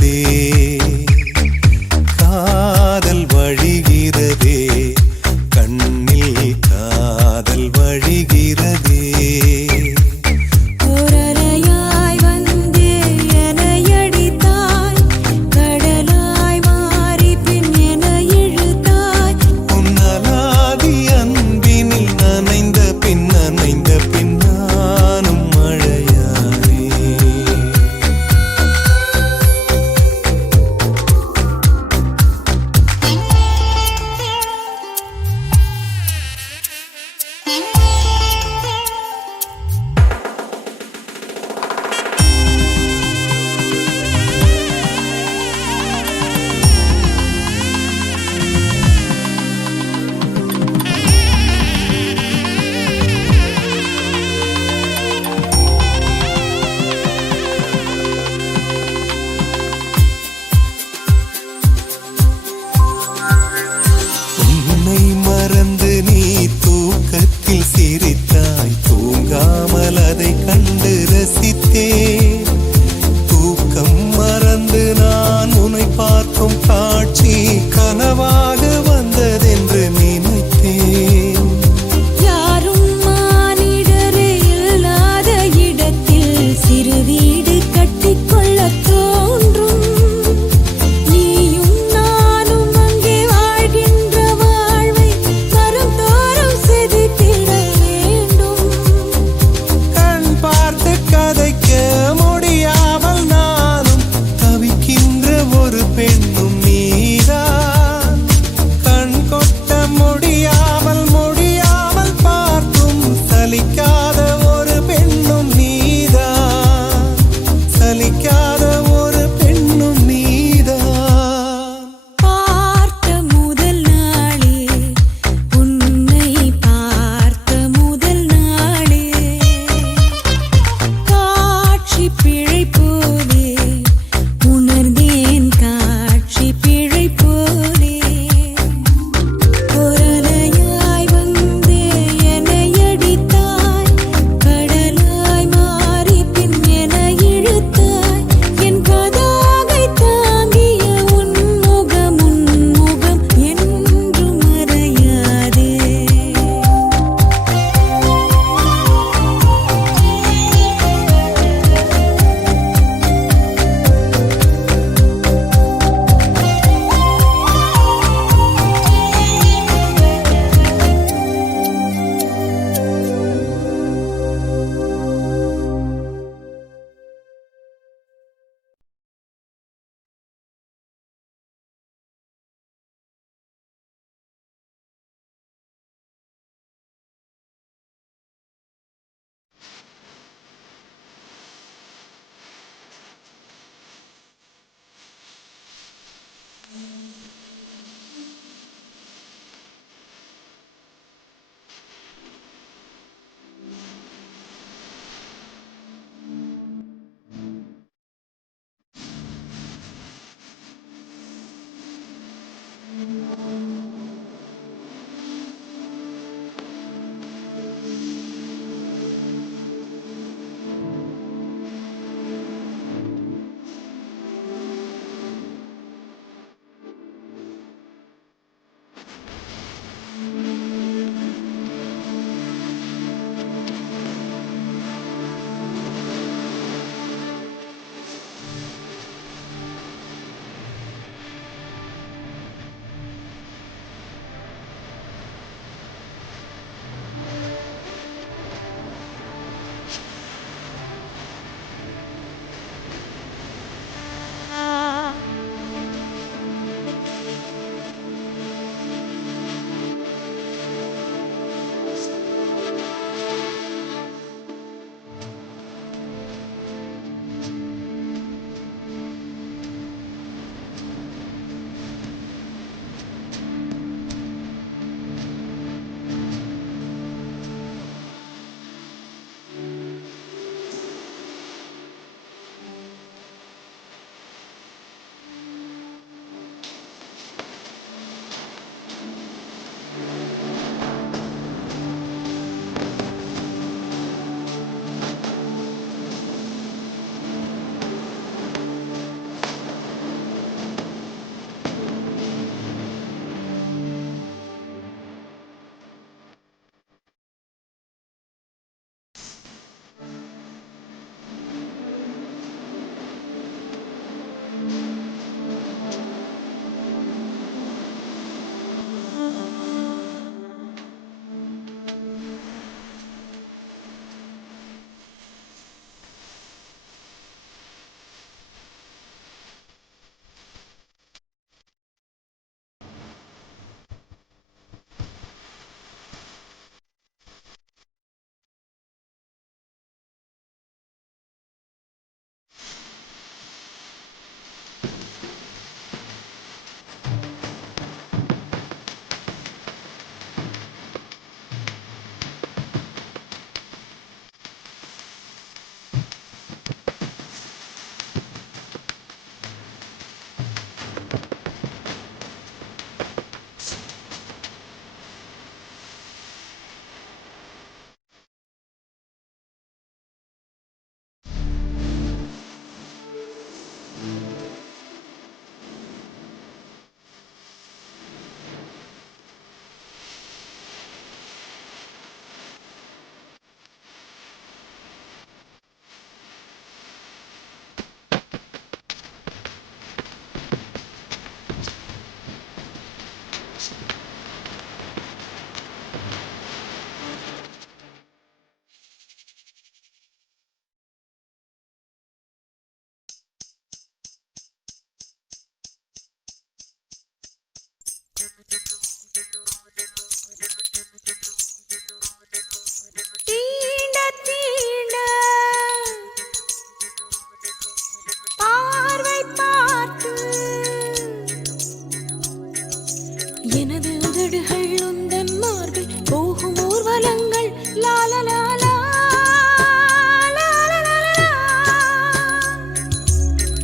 உதடுகள் உந்தன் மார்பில் போகும் ஊர்வலங்கள் லாலலாலா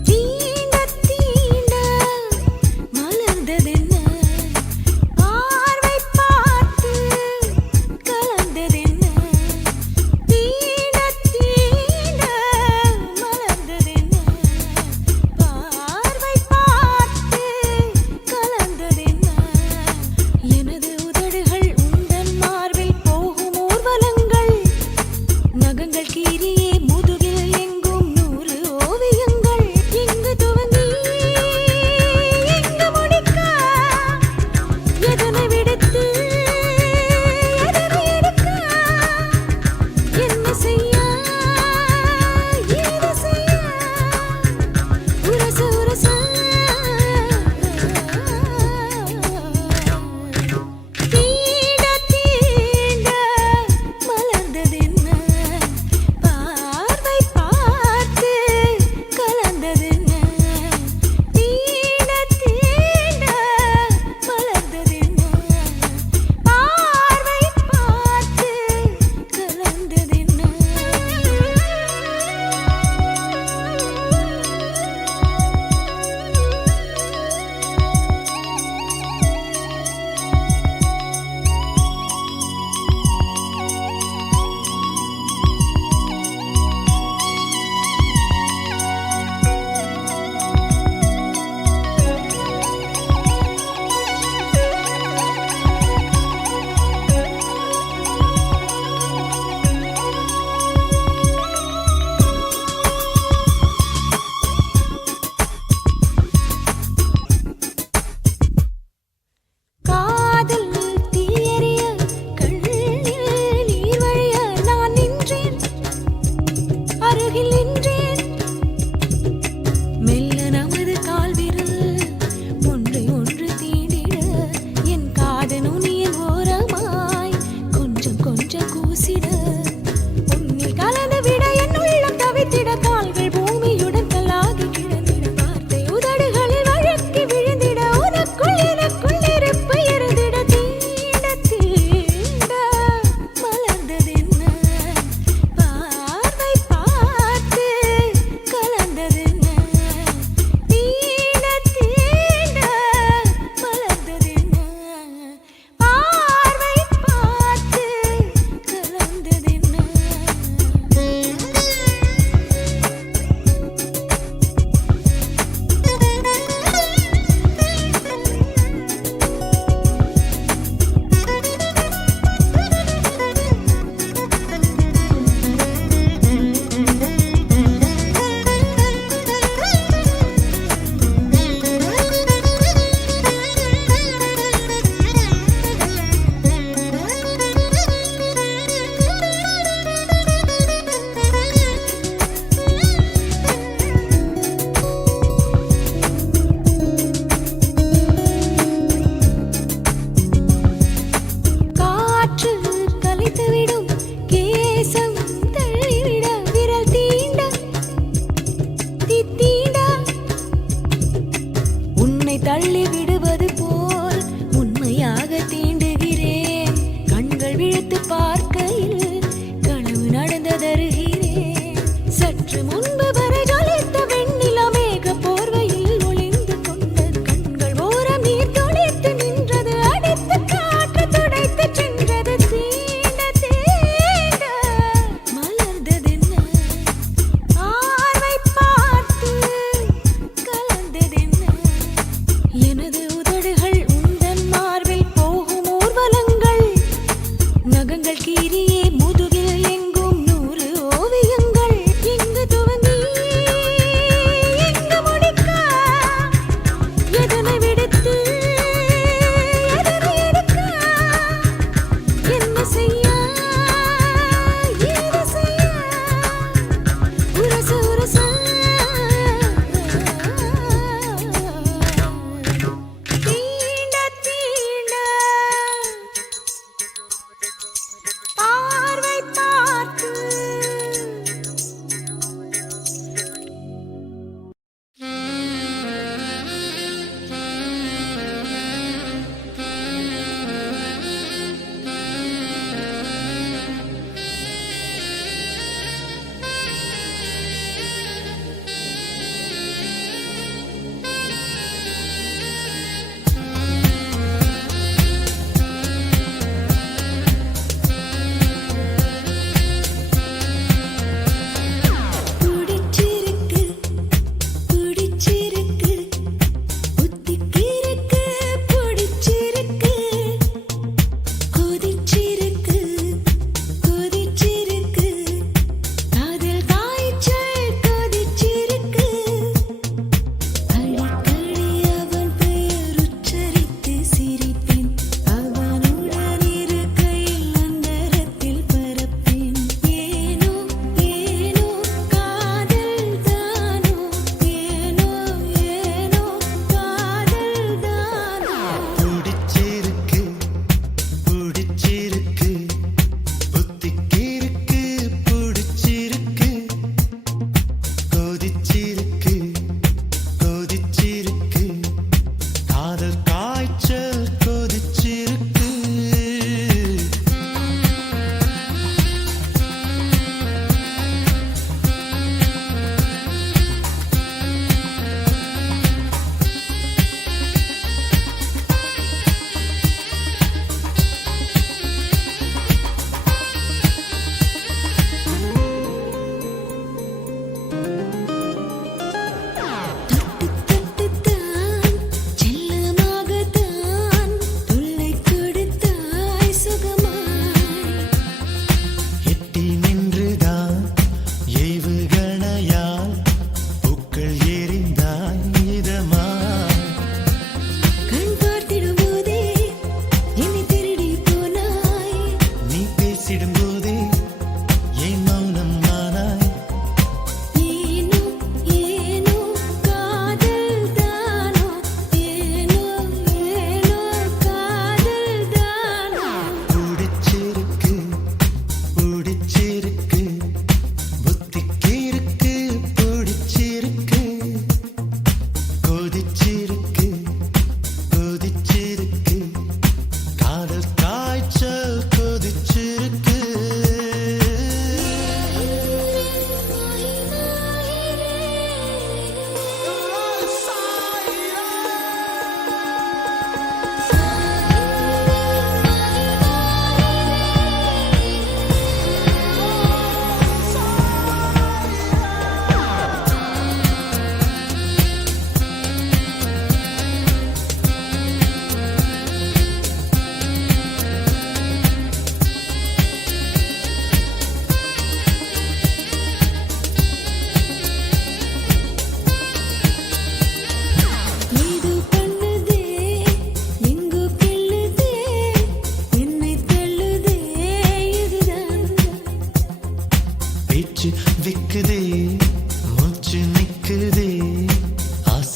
தீண்ட தீண்ட மலர்ந்ததென்ன பார்வை பார்த்து கலந்ததென்ன தீண்ட தீண்ட மலர்ந்ததென்ன பார்வை பார்த்து கலந்ததென்ன எனது உதடு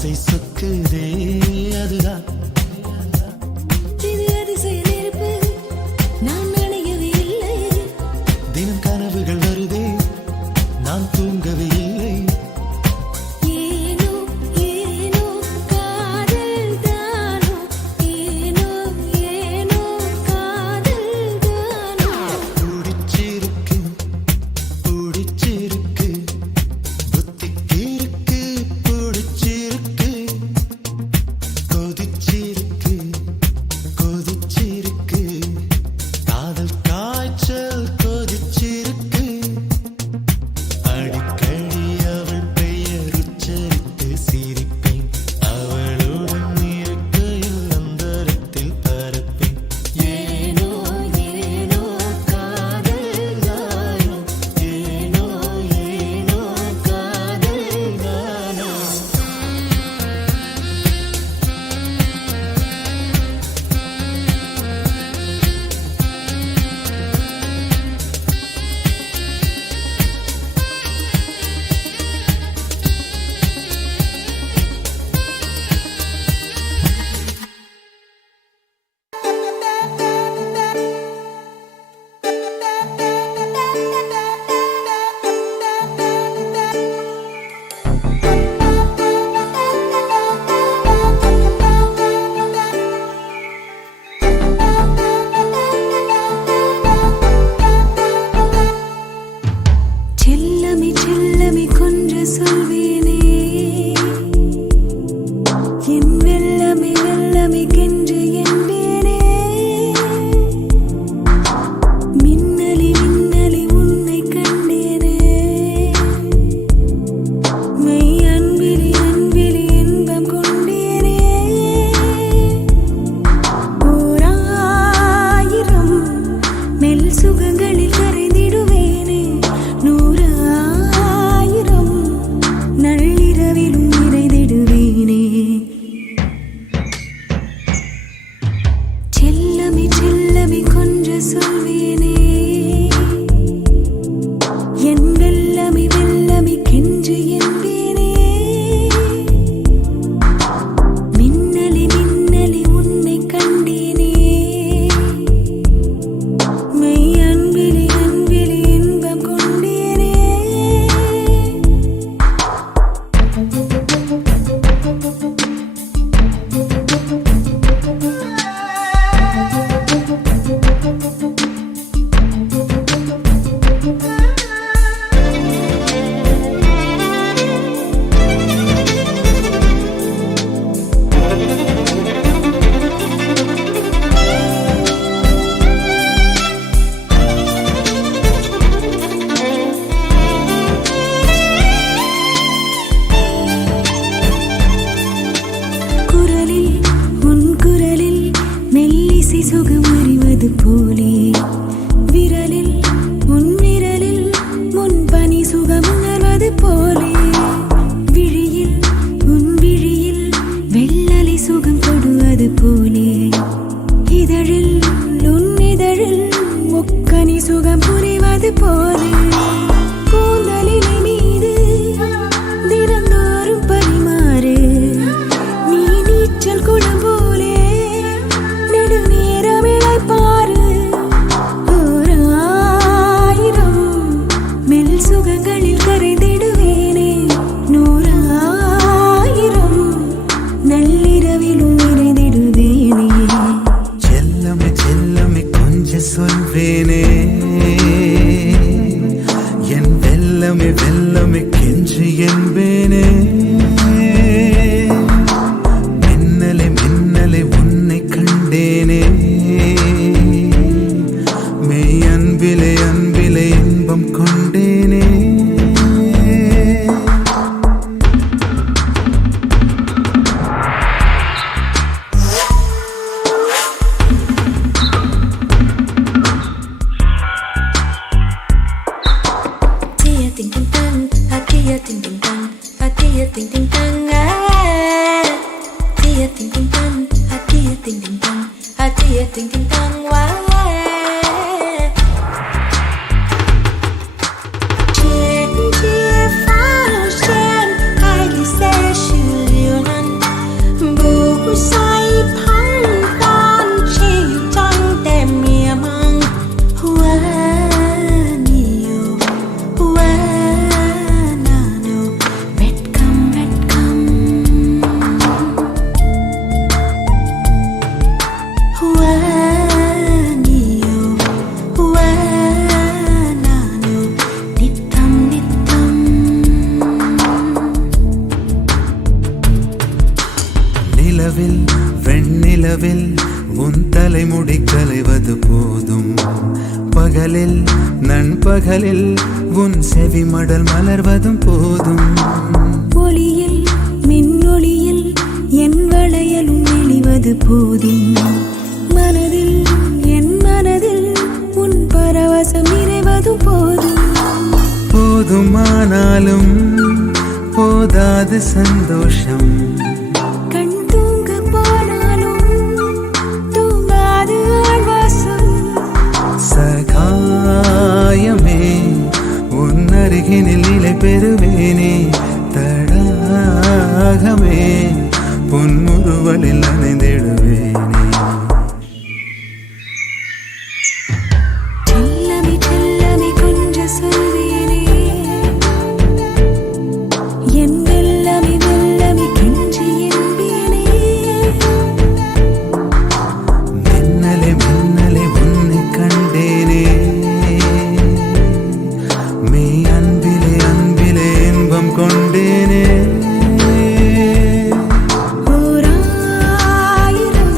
ஆசை சொக்குதே அதுதான் இது அதிசய நெருப்பு நான் நினைக்கவே இல்லை தினம் கனவுகள் வருதே நான் தூங்கவே இல்லை ஏனோ ஏனோ காதல் தானோ ஏனோ ஏனோ காதல் தானோ பிடிச்சிருக்கு பிடிச்சிருக்கு புத்திக்கு இருக்கு பிடிச்சிருக்கு கொதிச்சிருக்கு கொதிச்சிருக்கு காதல் காய்ச்சல் கொதிச்சிருக்கு அடிக்கடி அவள் பெயர் உச்சரித்து சிரிப்பேன் அவளுடன் இருக்கையில் அந்தரத்தில் பரப்பேன் ஏனோ ஏனோ காதல் தானோ ஏனோ ஏனோ காதல் தானோ செல்லமே செல்லமே கொஞ்சம் சொல்வேனே என் வெல்லமே வெல்லமே கென்று என்பேனே மின்னலி மின்னலி உன்னை கண்டேனே மெய் அன்பிலி அன்பிலி இன்பம் கொண்டேனே ஓராயிரம் மெல் சுகங்களில் கரைந்திடுவேனே 100,000 நள்ளிரவிலும் நிறைந்திடுவேனே செல்லமே செல்லமே கொஞ்சம் சொல்வேனே என் வெல்லமே வெல்லமே கென்று என்பேனே மின்னலி மின்னலி உன்னை கண்டேனே மெய் அன்பிலி அன்பிலி இன்பம் கொண்டேனே குரலில் உன் குரலில் மெல்லிசை சுகம் அறிவது போலே விரலில் உன் விரலில் முன் பனி சுகம் உணர்வது போலே விழியில் உன் விழியில் வெள்ளலை சுகம் தொடுவது போலே இதழில் உன் இதழில் முக்கனி சுகம் புரிவது போலே கூந்தலிலை மீது தினந்தோறும் பரிமாறு நீ நீச்சல் குளம் போலே நெடுநேரம் இளைப்பாறு ஓராயிரம் மெல் சுகங்களில் கரைந்திடுவேனே 100,000 நள்ளிரவிலும் நிறைந்திடுவேனே செல்லமே செல்லமே கொஞ்சம் சொல்வேனே என் வெல்லமே வெல்லமே கென்று என்பேனே மின்னலே மின்னலே உன்னை கண்டேனே மெய் அன்பிலே அன்பிலே இன்பம் கொண்டேனே Tia ting ting tang, tia ting ting tang, tia ting ting tang, tia ting ting tang, tia ting ting tang, tia ting ting tang, Check, check, follow, share, I நிலவில் வெண்ணிலவில் உன் தலைமுடி கலைவது போதும். பகலில் நண்பகலில் உன் செவிமடல் மலர்வதும் போதும். ஒளியில் மின்னொளியில் என் வளையலும் வெளிவது போதும். மனதில் என் மனதில் உன் பரவசம் நிறைவதும் போதும். போதுமானாலும் போதாது சந்தோஷம். கண் தூங்க போனாலும் தூங்காது ஆழ்வாசம். சகாயமே உன் அருகினில் நிலை பெறுவேனே. தடாகமே பொன்முறுவலில் நனைந்திடுவேனே. செல்லமே செல்லமே கொஞ்சம் சொல்வேனே. என் வெல்லமே வெல்லமே கெஞ்சி என்பேனே. மின்னலே மின்னலே உன்னை கண்டேனே. மெய் அன்பிலே அன்பிலே இன்பம் கொண்டேனே. ஓராயிரம்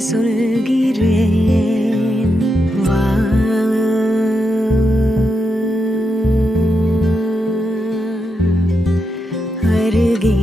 சொல்கிறேன் வா அருகே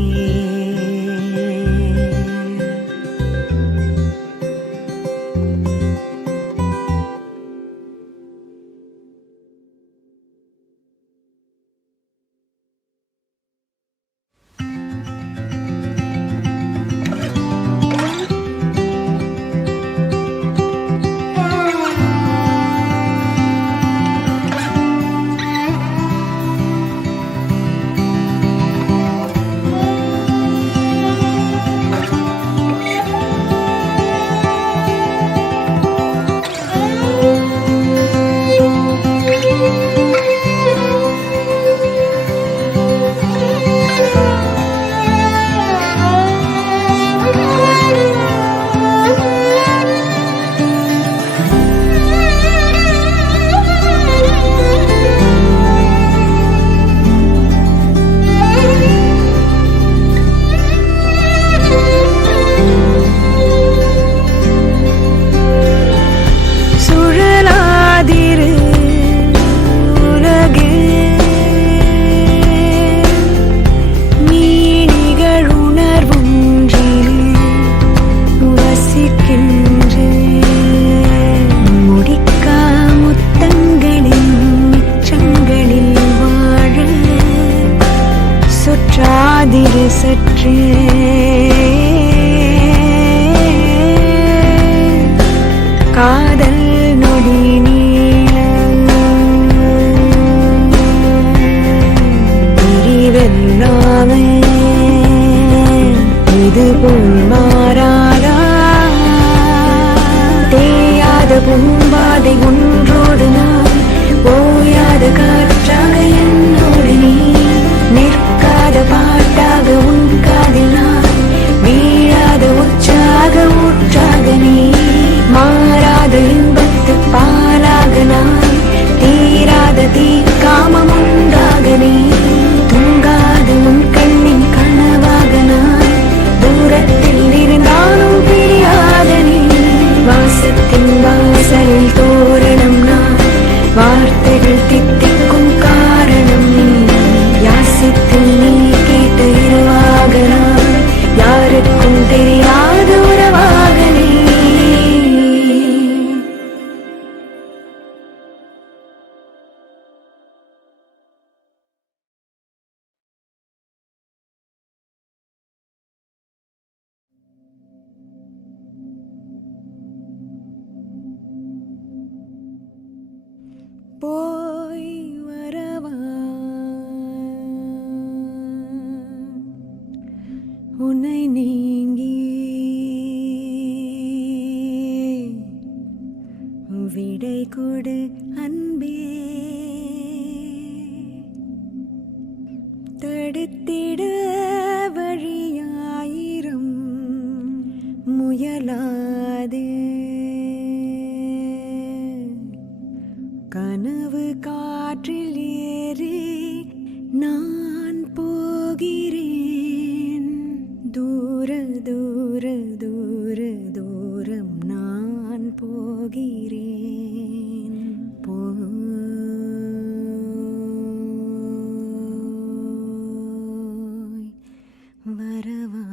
சுழலாதிரு உலகில் மீனிகள் உணர்வொன்றில் வசிக்கின்றேன் முடிக்கா முத்தங்களின் மிச்சங்களில் வாழ சுற்றாதிரு சற்றே காதல் நொடி பிரிவெல்லாமே இதுபோல் மாறாதா தேயாத பூம்பாதை ஒன்றோடு நான் ஓயாத காற்றாக என்னோடு நீ நிற்காத பாட்டாக உன் காதில் நான் வீழாத உற்சாக ஊற்றாக நீ மாறாத இன்பத்து பாலாக நான் தீராத தீக்காமம் உண்டாக நீ தூங்காத உன் கண்ணின் கனவாக நான் தூரத்தில் இருந்தாலும் பிரியாத நீ வாசத்தின் வாசலில் தோரணம் நான் வார்த்தைகள் தித்திக்கும் காரணம் நீ யாசித்தில் நீ கேட்ட இரவாக நான் யாருக்கும் தெரியாத உறவாக நீ போய் வரவா உன்னை நீங்கி விடை கொடு அன்பே தடுத்திட வழியாயிரம் முயலாதே கனவு காற்றில் ஏறி நான் போகிறேன் தூர தூர தூர தூரம் நான் போகிறேன் போய் வரவா